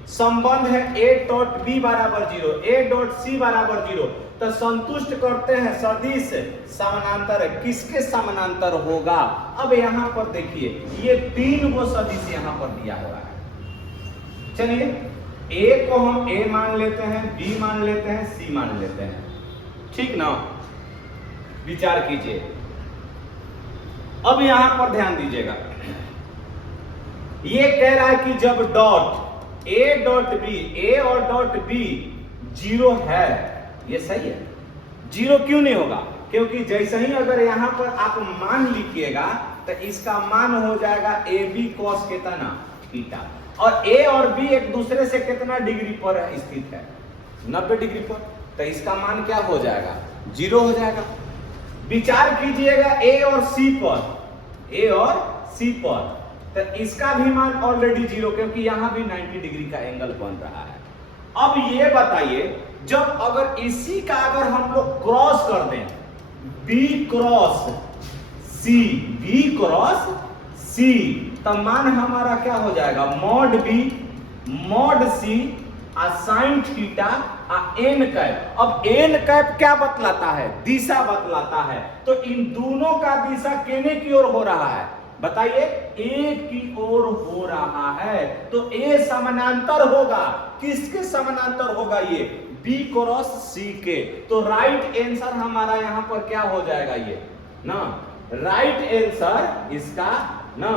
संबंध है ए डॉट बी बराबर 0 ए डॉट सी बराबर 0 तो संतुष्ट करते हैं सदिश समानांतर है। किसके समानांतर होगा? अब यहां पर देखिए ये तीन वो सदिश यहां पर दिया हुआ है। चलिए ए को हम ए मान लेते हैं, बी मान लेते हैं, सी मान लेते हैं, ठीक ना? विचार कीजिए। अब यहां पर ध्यान दीजिएगा, ये कह रहा है कि जब डॉट ए डॉट बी, ए और डॉट बी 0 है, ये सही है। 0 क्यों नहीं होगा? क्योंकि जैसे ही अगर यहां पर आप मान लिखिएगा तो इसका मान हो जाएगा ए बी कॉस कितना थीटा, और ए और बी एक दूसरे से कितना डिग्री पर स्थित है? 90 डिग्री पर। तो इसका मान क्या हो जाएगा? 0 हो जाएगा। विचार कीजिएगा ए और सी पर, ए और सी पर, तो इसका भी मान ऑलरेडी 0 क्योंकि यहां भी 90 डिग्री का एंगल बन रहा है। अब ये बताइए जब अगर इसी का अगर हम लोग क्रॉस कर दें B cross C, B cross C, तो मान हमारा क्या हो जाएगा? Mod B mod C sine theta n cap. अब एन कैप क्या बतलाता है? दिशा बतलाता है। तो इन दोनों का दिशा केने की ओर हो रहा है? बताइए, ए की ओर हो रहा है। तो ए समानांतर होगा, किसके समानांतर होगा? ये बी क्रॉस सी के। तो राइट आंसर हमारा यहां पर क्या हो जाएगा? ये ना राइट आंसर इसका ना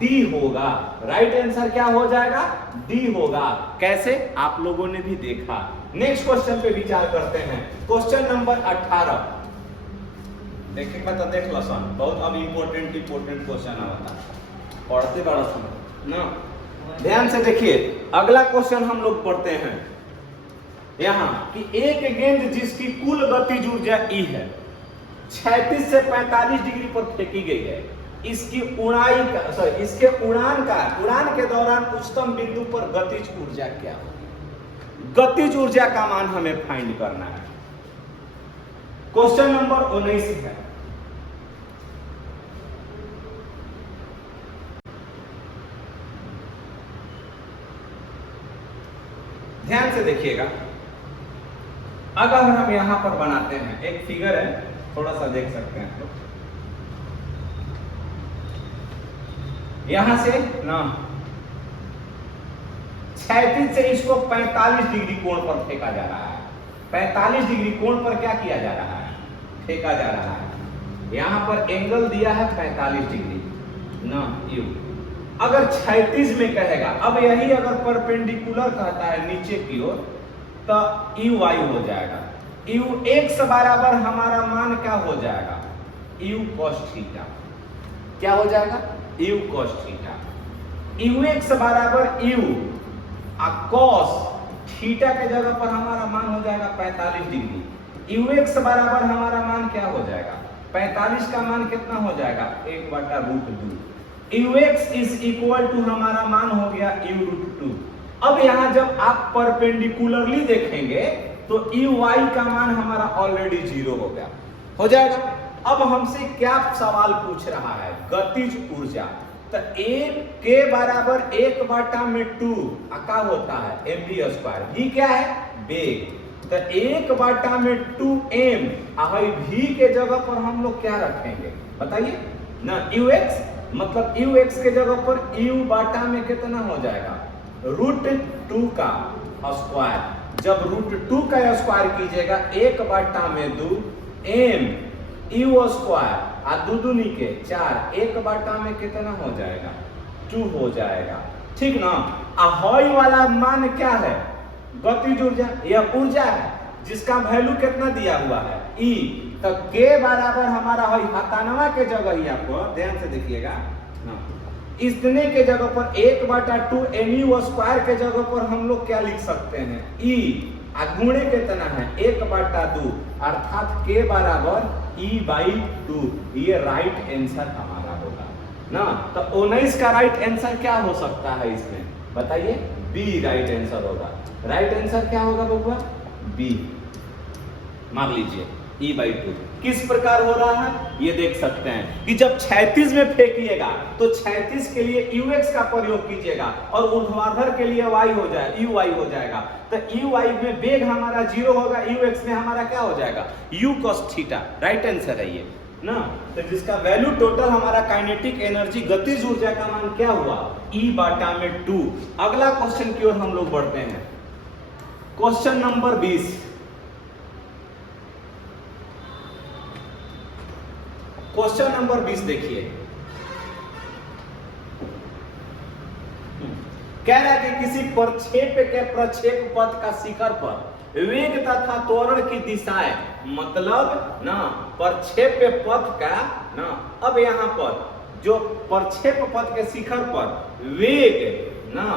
डी होगा। राइट आंसर क्या हो जाएगा? डी होगा। कैसे? आप लोगों ने भी देखा। नेक्स्ट क्वेश्चन पे विचार करते हैं। क्वेश्चन नंबर 18 देखेंगे तो देख लो सन, बहुत अब इंपॉर्टेंट क्वेश्चन आता पढ़ते बड़ा सन ना। ध्यान से देखिए, अगला क्वेश्चन हम लोग पढ़ते हैं यहां कि एक गेंद जिसकी कुल गतिज ऊर्जा ई है 36 से 45 डिग्री पर फेंकी गई है, इसकी इसके उड़ान के दौरान उच्चतम बिंदु पर गतिज ऊर्जा क्या होगी? गतिज ऊर्जा का मान हमें फाइंड करना है। क्वेश्चन नंबर 19 है। ध्यान से देखिएगा, अगर हम यहां पर बनाते हैं एक फिगर है, थोड़ा सा देख सकते हैं तो यहां से ना 36 से इसको 45 डिग्री कोण पर फेंका जा रहा है। 45 डिग्री कोण पर क्या किया जा रहा है? फेंका जा रहा है। यहां पर एंगल दिया है 45 डिग्री ना यू। अगर 36 में कहेगा, अब यही अगर परपेंडिकुलर कहता है नीचे की ओर, तो यू वाई हो जाएगा। यू एक्स बराबर हमारा मान क्या हो जाएगा? You cos theta. क्या हो जाएगा? You cos theta. You x बराबर यू कॉस थीटा के जगह पर हमारा मान हो जाएगा 45 डिग्री। यू एक्स बराबर हमारा मान क्या हो जाएगा? 45 का मान कितना हो जाएगा? 1/√2। U x is equal to हमारा मान हो गया u√2। अब यहां जब आप परपेंडिकुलरली देखेंगे तो यू वाई का मान हमारा ऑलरेडी 0 हो गया, हो जाएगा। अब हमसे क्या सवाल पूछ रहा है? गतिज ऊर्जा। तो एक के बराबर 1/2 का होता है mv²। v क्या है? वेग। तो 1/2 m v के जगह पर हम लोग क्या रखेंगे बताइए ना? ux, मतलब ux के जगह पर u बाटा में कितना हो जाएगा? √2 का स्क्वायर। जब √2 का स्क्वायर कीजिएगा 1/2 m u² आ दूनी के 4, 1/2 में कितना हो जाएगा? 2 हो जाएगा, ठीक ना? हॉई वाला मान क्या है? गतिज ऊर्जा। यह ऊर्जा है जिसका वैल्यू कितना दिया हुआ है? E। तो के बराबर हमारा हॉई हतानवा के जगह ही, आपको ध्यान से देखिएगा ना, इतने के जगह पर 1/2 mu² के जगह पर हम लोग क्या लिख सकते हैं? E। गुणे कितना है? 1/2, अर्थात के बराबर E/2। ये राइट आंसर हमारा होगा ना। तो 19 का राइट आंसर क्या हो सकता है इसमें बताइए? बी राइट आंसर होगा। राइट आंसर क्या होगा बबुआ? बी। मान लीजिए E/2 किस प्रकार हो रहा है ये देख सकते हैं कि जब 36 में फेंकिएगा तो 36 के लिए ux का प्रयोग कीजिएगा और ऊर्ध्वाधर के लिए y हो जाएगा uy हो जाएगा। तो uy में वेग हमारा 0 होगा, ux में हमारा क्या हो जाएगा u cos theta. Right answer है ये ना। तो जिसका वैल्यू टोटल हमारा काइनेटिक एनर्जी गतिज ऊर्जा का मान क्या हुआ E/2। अगला क्वेश्चन की ओर हम लोग बढ़ते हैं। Question number 20। क्वेश्चन नंबर 20 देखिए, कह रहा है कि किसी प्रक्षेप के प्रक्षेप पथ का शिखर पर वेग तथा त्वरण की दिशाएं, मतलब ना प्रक्षेप पथ का ना, अब यहां पर जो प्रक्षेप पथ के शिखर पर वेग ना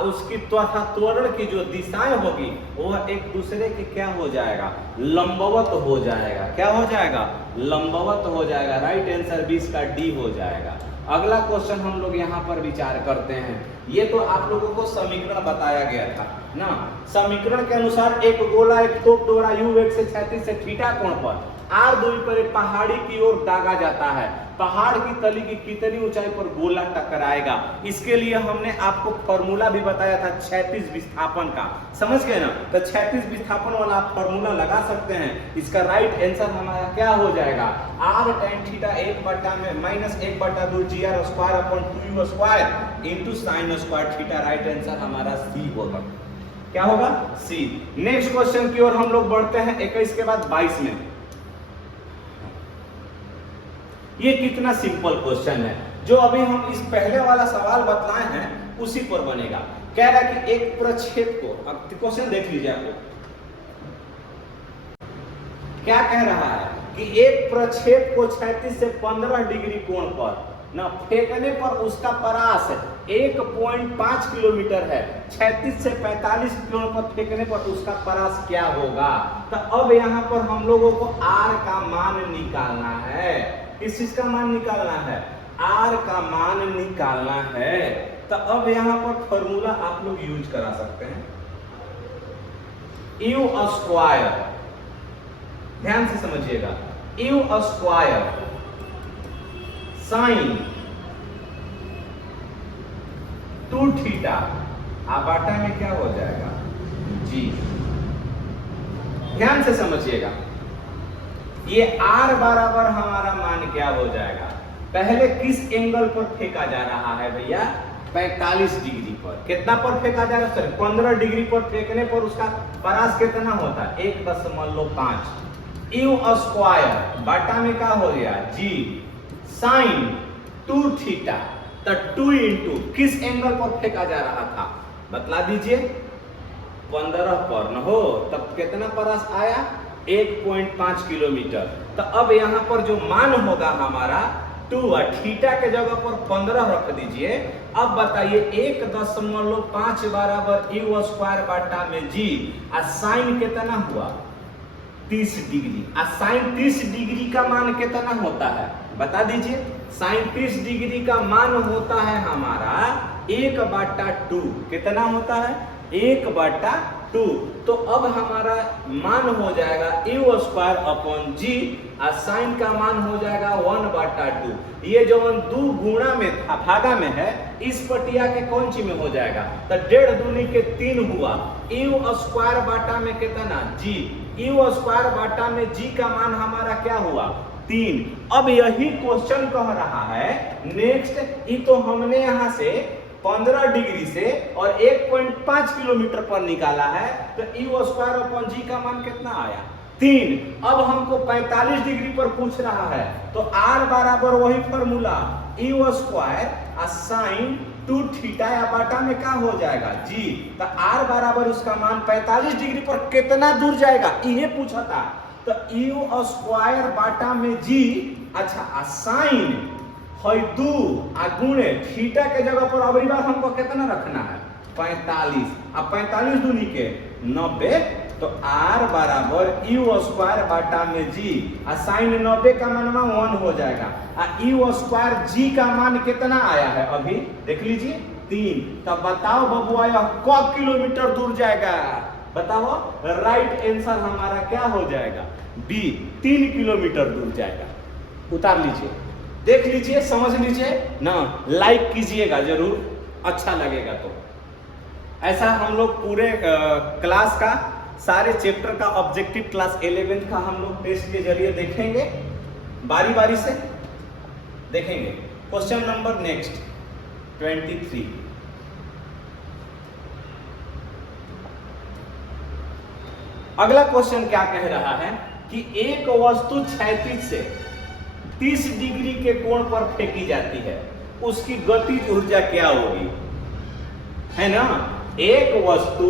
उसकी तथा त्वरण की जो दिशाएं होगी वह एक दूसरे के क्या हो जाएगा लंबवत हो जाएगा। क्या हो जाएगा लंबवत हो जाएगा। राइट आंसर 20 का डी हो जाएगा। अगला क्वेश्चन हम लोग यहाँ पर विचार करते हैं। ये तो आप लोगों को समीकरण बताया गया था ना। समीकरण के अनुसार एक गोला एक थोक डोरा u वेग से 36 से थीटा कोण पर r दूरी पर एक पहाड़ी की ओर दागा जाता है। पहाड़ की तली की कितनी ऊंचाई पर गोला टकराएगा। इसके लिए हमने आपको फॉर्मूला भी बताया था क्षैतिज विस्थापन का, समझ गए ना। तो क्षैतिज विस्थापन वाला आप फॉर्मूला लगा सकते हैं। इसका राइट आंसर हमारा क्या हो जाएगा r tan थीटा 1/में -1/2 gr² / 2u² sin² theta. Right answer हमारा सी होगा। क्या होगा सी। नेक्स्ट क्वेश्चन की ओर हम लोग बढ़ते हैं 21 के बाद 22 में। ये कितना सिंपल क्वेश्चन है, जो अभी हम इस पहले वाला सवाल बतलाए हैं उसी पर बनेगा। कह रहा है कि एक प्रक्षेप को, अब क्वेश्चन देख लीजिए आप लोग, क्या कह रहा है कि एक प्रक्षेप को 36 से 15 डिग्री कोण पर ना फेंकने पर उसका परास 1.5 किलोमीटर है। 36 से 45 किलोमीटर पर फेंकने पर उसका परास क्या होगा। तो अब यहाँ पर हम लोगों को r का मान निकालना है। किस चीज का मान निकालना है r का मान निकालना है। तो अब यहाँ पर फॉर्मूला आप लोग यूज करा सकते हैं u²। ध्यान से समझिएगा, u² sin 2 थीटा आबाटा में क्या हो जाएगा जी। ध्यान से समझिएगा, ये r बराबर हमारा मान क्या हो जाएगा। पहले किस एंगल पर फेंका जा रहा है भैया 45 डिग्री पर। कितना पर फेंका जा रहा है सर 15 डिग्री पर फेंकने पर उसका परास कितना होता है 1.5। u² बाटा में क्या हो गया जी sin 2 थीटा। तो 2 इंटू किस एंगल पर फेंका जा रहा था बतला दीजिए 15 पर न हो, तब कितना परास आया 1.5 किलोमीटर। तो अब यहाँ पर जो मान होगा हमारा 2 थीटा के जगह पर 15 रख दीजिए। अब बताइए 1.5 बराबर u² बाटा में जी। साइन कितना हुआ 30 डिग्री। साइन 30 डिग्री का मान कितना होता है बता दीजिए। साइन 30 डिग्री का मान होता है हमारा 1/2। कितना होता है 1/2। तो अब हमारा मान हो जाएगा u² g और साइन का मान हो जाएगा 1/2। ये जो 2 गुणा में था भागा में है, इस पटिया के कौन सी में हो जाएगा तो 1.5 दूनी के 3 हुआ। u² बाटा में कितना g, u² बाटा में g का मान हमारा क्या हुआ 3। अब यही क्वेश्चन कह रहा है नेक्स्ट, ये तो हमने यहां से 15 डिग्री से और 1.5 किलोमीटर पर निकाला है। तो u² g का मान कितना आया 3। अब हमको 45 डिग्री पर पूछ रहा है तो r बराबर वही फॉर्मूला u² sin 2 थीटा या बाटा में क्या हो जाएगा जी। तो r बराबर उसका मान 45 डिग्री पर कितना दूर जाएगा ये पूछा था। तो u² बाटा में g अच्छा साइन है 2 गुणे थीटा के जगह पर अगली बार हमको कितना रखना है 45। अब 45 दूनी के 90। तो r बराबर u² बाटा में g साइन 90 का मान 1 हो जाएगा। u² g का मान कितना आया है अभी देख लीजिए 3। तब बताओ बबुआ यह क किलोमीटर दूर जाएगा बताओ, राइट आंसर हमारा क्या हो जाएगा? बी, 3 किलोमीटर दूर जाएगा। उतार लीजिए, देख लीजिए, समझ लीजिए ना, लाइक कीजिएगा जरूर, अच्छा लगेगा तो। ऐसा हम लोग पूरे क्लास का, सारे चैप्टर का ऑब्जेक्टिव क्लास 11 का हम लोग टेस्ट के जरिए देखेंगे, बारी बारी से देखेंगे। Question number next 23। अगला क्वेश्चन क्या कह रहा है कि एक वस्तु क्षैतिज से 30 डिग्री के कोण पर फेंकी जाती है, उसकी गतिज ऊर्जा क्या होगी? है ना, एक वस्तु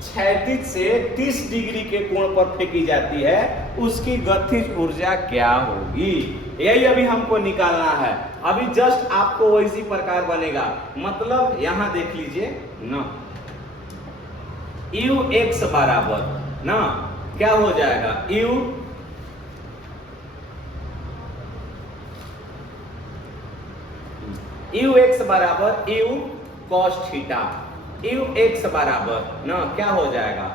क्षैतिज से 30 डिग्री के कोण पर फेंकी जाती है, उसकी गतिज ऊर्जा क्या होगी? यही अभी हमको निकालना है। अभी जस्ट आपको वैसी प्रकार बनेगा, मतलब यहां देख लीजिए ना, यू एक्स बराबर ना क्या हो जाएगा? यू एक्स बराबर you cos theta, you x बराबर ना क्या हो जाएगा?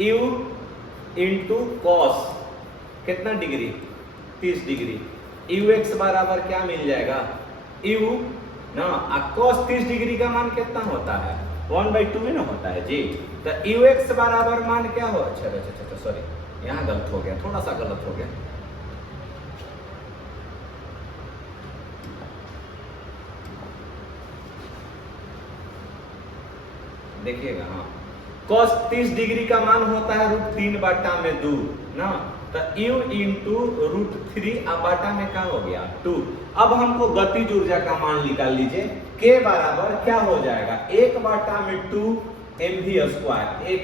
यू इंटू कॉस कितना डिग्री? 30 डिग्री। यू एक्स बराबर क्या मिल जाएगा? यू ना कॉस 30 डिग्री का मान कितना होता है? 1/2 में ना होता है जी। तो यू एक्स बराबर मान क्या हो? अच्छा सॉरी, यहाँ गलत हो गया, थोड़ा सा गलत हो गया। देखिएगा, हाँ, cos 30 डिग्री का मान होता है √3/2 ना, तो u इंटू √3 में क्या हो गया? 2। अब हमको गतिज ऊर्जा का मान निकाल लीजिए, k बराबर क्या हो जाएगा? 1/2 mv²।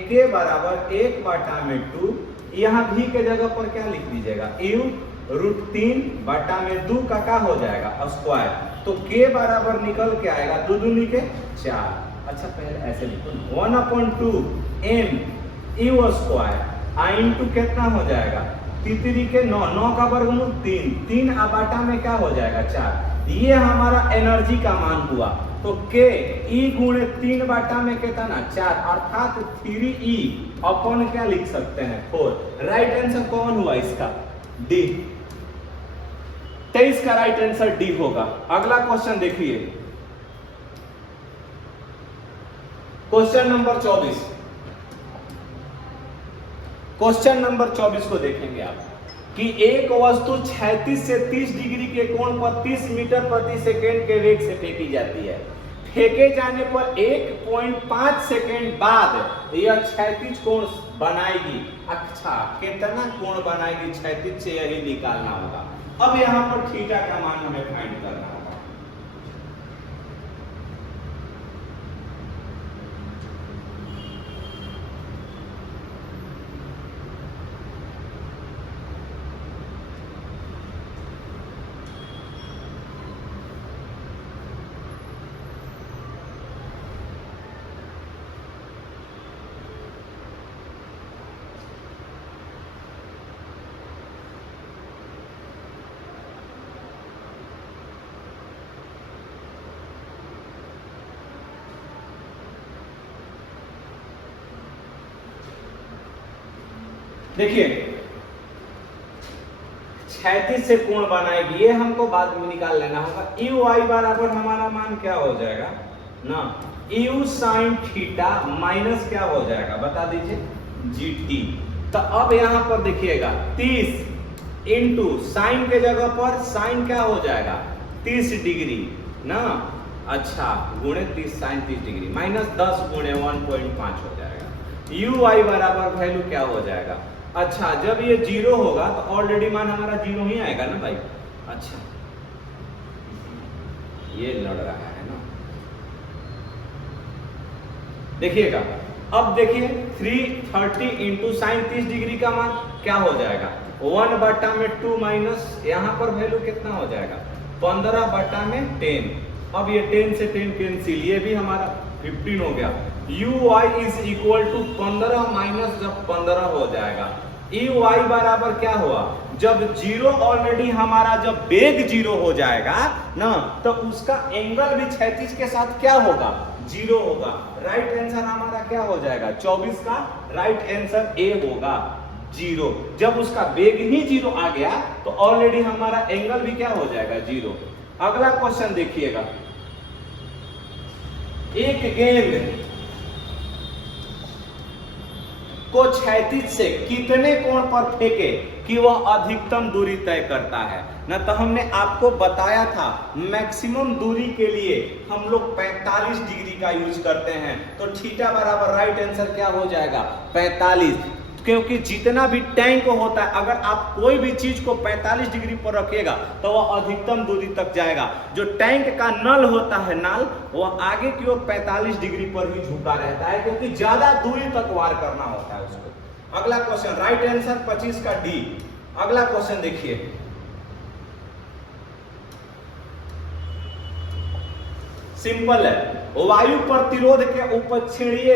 k बराबर 1/2, यहाँ v के जगह पर क्या लिख दीजिएगा? u √3/2 का क्या हो जाएगा? स्क्वायर। तो k बराबर निकल के आएगा 2 दूनी के 4। अच्छा, पहले ऐसे लिखो, 1/2 m u² इंटू कितना हो जाएगा? 3 के 9, 9 का वर्गमूल 3 में क्या हो जाएगा? 4। ये हमारा एनर्जी का मान हुआ। तो k e गुणे 3 में कितना? 4, अर्थात 3e अपॉन क्या लिख सकते हैं? 4। राइट आंसर कौन हुआ इसका? डी। 23 का राइट आंसर डी होगा। अगला क्वेश्चन देखिए, क्वेश्चन नंबर 24। क्वेश्चन नंबर 24 को देखेंगे आप कि एक वस्तु क्षैतिज से 30 डिग्री के कोण पर 30 मीटर प्रति सेकेंड के वेग से फेंकी जाती है। फेंके जाने पर 1.5 सेकेंड बाद यह क्षैतिज कोण बनाएगी। अच्छा, कितना कोण बनाएगी क्षैतिज से, यही निकालना होगा। अब यहां पर थीटा का मान हमें फाइंड करना होगा। देखिए, क्षैतिज से कोण बनाएगी, ये हमको बाद में निकाल लेना होगा। यू आई बराबर हमारा मान क्या हो जाएगा ना? यू साइन थीटा माइनस क्या हो जाएगा? बता दीजिए, जी टी। तो अब यहां पर देखिएगा, 30 इंटू साइन के जगह पर साइन क्या हो जाएगा? 30 डिग्री ना। अच्छा, गुणे 30 साइन 30 डिग्री माइनस 10 गुणे 1.5 हो जाएगा। यू आई बराबर वैल्यू क्या हो जाएगा? अच्छा, जब ये 0 होगा तो ऑलरेडी मान हमारा 0 ही आएगा ना भाई। अच्छा, ये लड़ रहा है ना, देखिएगा। अब देखिए 330 इंटू साइन 30 डिग्री का मान क्या हो जाएगा? 1/2 माइनस यहाँ पर वैल्यू कितना हो जाएगा? 15/10। अब ये 10 से 10 कैंसिल, ये भी हमारा 15 हो गया। U i is equal to 15 minus जब 15 हो जाएगा। यू आई बराबर क्या हुआ? जब 0 ऑलरेडी हमारा, जब वेग 0 हो जाएगा ना, तो उसका एंगल भी क्षैतिज के साथ क्या होगा? 0 होगा। राइट आंसर हमारा क्या हो जाएगा? 24 का राइट आंसर ए होगा 0। जब उसका वेग ही 0 आ गया तो ऑलरेडी हमारा एंगल भी क्या हो जाएगा? 0। अगला क्वेश्चन देखिएगा, एक गेंद को क्षैतिज से कितने कोण पर फेंके कि वह अधिकतम दूरी तय करता है ना? तो हमने आपको बताया था मैक्सिमम दूरी के लिए हम लोग 45 डिग्री का यूज करते हैं। तो थीटा बराबर राइट आंसर क्या हो जाएगा? 45। क्योंकि जितना भी टैंक होता है, अगर आप कोई भी चीज को 45 डिग्री पर रखिएगा तो वह अधिकतम दूरी तक जाएगा। जो टैंक का नल होता है, नल, वह आगे की ओर 45 डिग्री पर ही झुका रहता है, क्योंकि ज्यादा दूरी तक वार करना होता है उसको। अगला क्वेश्चन, राइट आंसर 25 का डी। अगला क्वेश्चन देखिए, सिंपल है, वायु प्रतिरोध के उपक्षेणीय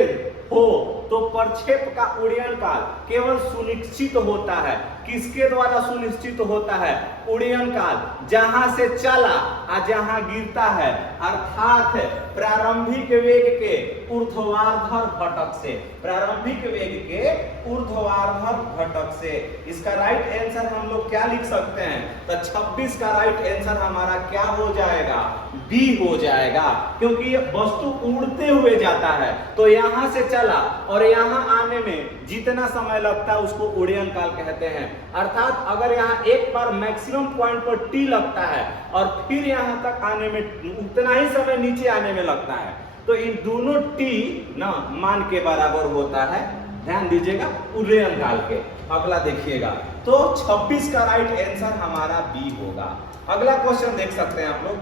हो तो प्रक्षेप का उड्डयन काल केवल सुनिश्चित होता है। किसके द्वारा सुनिश्चित होता है? उड्डयन काल जहां से चला और जहां गिरता है, अर्थात प्रारंभिक वेग के ऊर्ध्वाधर घटक से। प्रारंभिक वेग के ऊर्ध्वाधर घटक से। इसका राइट आंसर हम लोग क्या लिख सकते हैं? तो 26 का राइट आंसर हमारा क्या हो जाएगा? बी हो जाएगा, क्योंकि ये वस्तु उड़ते हुए जाता है तो यहां से चला और यहां आने में जितना समय लगता है उसको उड्डयन काल कहते हैं। अर्थात अगर यहां एक बार मैक्सिमम पॉइंट पर टी लगता है और फिर यहां तक आने में उतना ही समय नीचे आने में लगता है, तो इन दोनों टी ना मान के बराबर होता है। ध्यान दीजिएगा, उड्डयन काल के। अगला देखिएगा, तो 26 का राइट आंसर हमारा बी होगा। अगला क्वेश्चन देख सकते हैं आप लोग,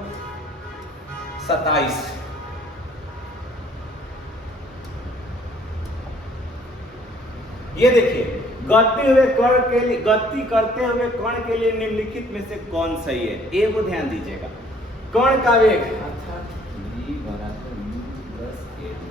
27। ये देखिए, गति हुए कण के लिए, गति करते हुए कण के लिए निम्नलिखित में से कौन सही है? ए को ध्यान दीजिएगा, कण का वेग अर्थात v बराबर u प्लस at।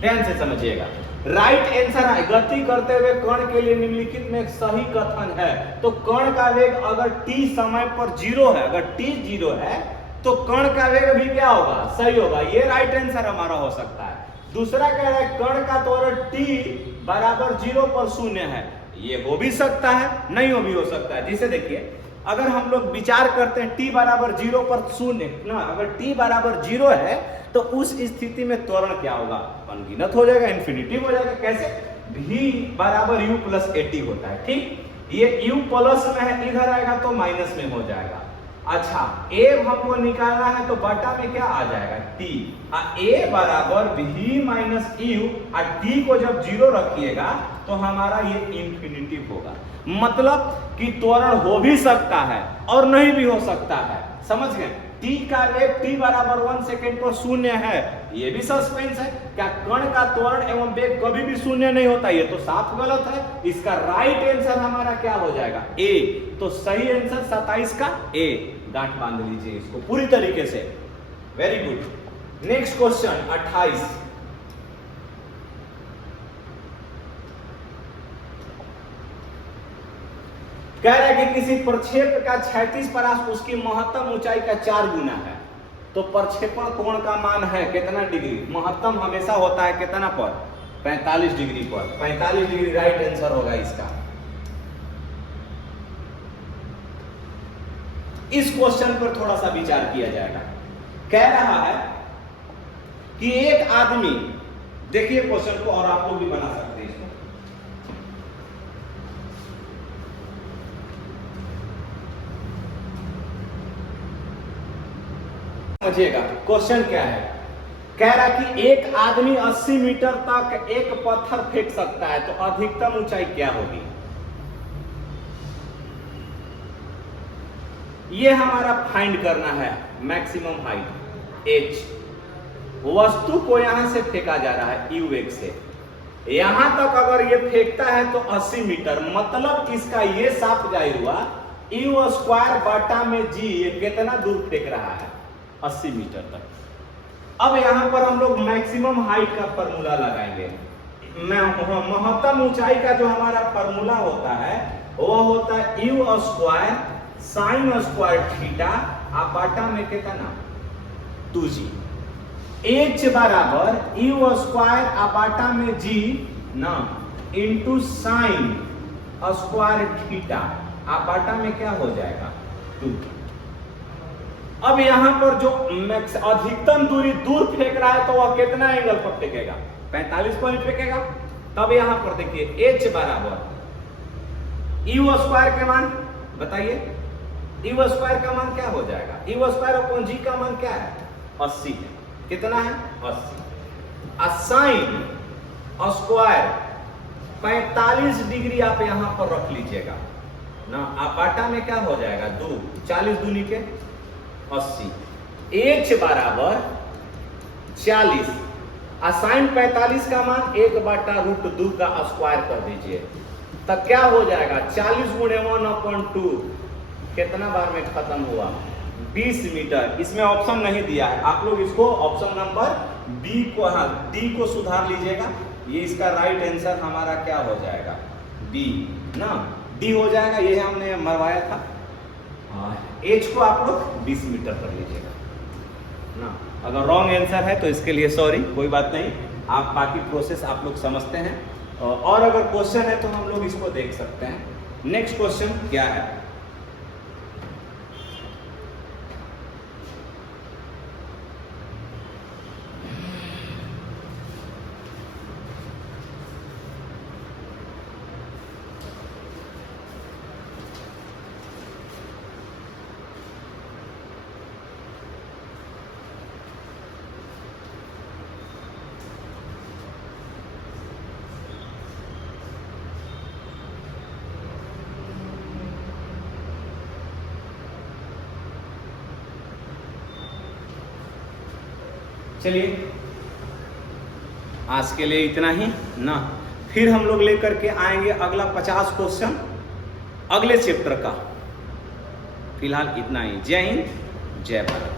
ध्यान से समझिएगा, राइट आंसर है गति करते हुए कण के लिए निम्नलिखित में एक सही कथन है। तो कण का वेग अगर t समय पर 0 है, अगर t 0 है तो कण का वेग भी क्या होगा? सही होगा। ये राइट आंसर हमारा हो सकता है। दूसरा कह रहा है कण का त्वरण t बराबर 0 पर 0 है। ये हो भी सकता है, नहीं हो भी हो सकता है। जिसे देखिए, अगर हम लोग विचार करते हैं t बराबर 0 पर 0 ना, अगर t बराबर 0 है तो उस स्थिति में त्वरण क्या होगा? अनगिनत हो जाएगा, इन्फिनिटिव हो जाएगा। कैसे? v बराबर u प्लस at होता है। ठीक, ये u प्लस में है, इधर आएगा तो माइनस में हो जाएगा। अच्छा, a हमको निकालना है तो बटा में क्या आ जाएगा? t। a बराबर v माइनस u, और t को जब 0 रखिएगा तो हमारा ये इन्फिनिटिव होगा। मतलब कि त्वरण हो भी सकता है और नहीं भी हो सकता है। समझ गए? t का वेग t बराबर 1 सेकेंड पर 0 है, ये भी सस्पेंस है। क्या कण का त्वरण एवं वेग कभी भी 0 नहीं होता? ये तो साफ गलत है। इसका राइट आंसर हमारा क्या हो जाएगा? ए। तो सही आंसर 27 का ए। गांठ बांध लीजिए इसको पूरी तरीके से। Very good. Next question 28। कह रहा है कि किसी प्रक्षेप का क्षैतिज परास उसकी महत्तम ऊंचाई का 4 गुना है, तो प्रक्षेपण कोण का मान है कितना डिग्री? महत्तम हमेशा होता है कितना पर? 45 डिग्री पर। 45 डिग्री राइट आंसर होगा इसका। इस क्वेश्चन पर थोड़ा सा विचार किया जाएगा। कह रहा है कि एक आदमी, देखिए क्वेश्चन को, और आप लोग भी बना सकते हैं इसको। समझिएगा क्वेश्चन क्या है। कह रहा कि एक आदमी 80 मीटर तक एक पत्थर फेंक सकता है, तो अधिकतम ऊंचाई क्या होगी? ये हमारा फाइंड करना है। मैक्सिमम हाइट h, वस्तु को यहां से फेंका जा रहा है u वेग से, यहां तक अगर ये फेंकता है तो 80 मीटर, मतलब इसका ये साफ जाहिर हुआ u स्क्वायर बटा में g, ये कितना दूर फेंक रहा है? 80 मीटर तक। अब यहां पर हम लोग मैक्सिमम हाइट का फॉर्मूला लगाएंगे। महत्तम ऊंचाई का जो हमारा फॉर्मूला होता है वह होता है u square sine square theta आ बाटा में कितना 2g, h बराबर यू स्क्वायर आ बाटा में g ना इंटू साइन स्क्वायर थीटा आ बाटा में क्या हो जाएगा 2। अब यहां पर जो अधिकतम दूरी दूर फेंक रहा है तो वह कितना एंगल पर फेंकेगा 45 पॉइंट फेंकेगा। तब यहां पर देखिए h बराबर यू स्क्वायर के मान बताइए, यू स्क्वायर का मान क्या हो जाएगा, यू स्क्वायर अपॉन जी का मान क्या है 80 है, कितना है 80। साइन स्क्वायर 45 डिग्री आप यहां पर रख लीजिएगा ना, आप बाटा में क्या हो जाएगा 2, 40 दूनी के 80, h बराबर 40 साइन 45 का मान 1/√2 का स्क्वायर कर दीजिए, तब क्या हो जाएगा 40 गुणे 1/2 कितना बार में खत्म हुआ 20 मीटर। इसमें ऑप्शन नहीं दिया है, आप लोग इसको ऑप्शन नंबर बी को डी को सुधार लीजिएगा। ये इसका राइट आंसर हमारा क्या हो जाएगा बी ना, डी हो जाएगा, ये हमने मरवाया था। एच को आप लोग 20 मीटर कर लीजिएगा ना। अगर रॉन्ग आंसर है तो इसके लिए सॉरी, कोई बात नहीं, आप बाकी प्रोसेस आप लोग समझते हैं। और अगर क्वेश्चन है तो हम लोग इसको देख सकते हैं। नेक्स्ट क्वेश्चन क्या है, चलिए आज के लिए इतना ही ना, फिर हम लोग लेकर के आएंगे अगला 50 क्वेश्चन अगले चैप्टर का। फिलहाल इतना ही। जय हिंद, जय भारत।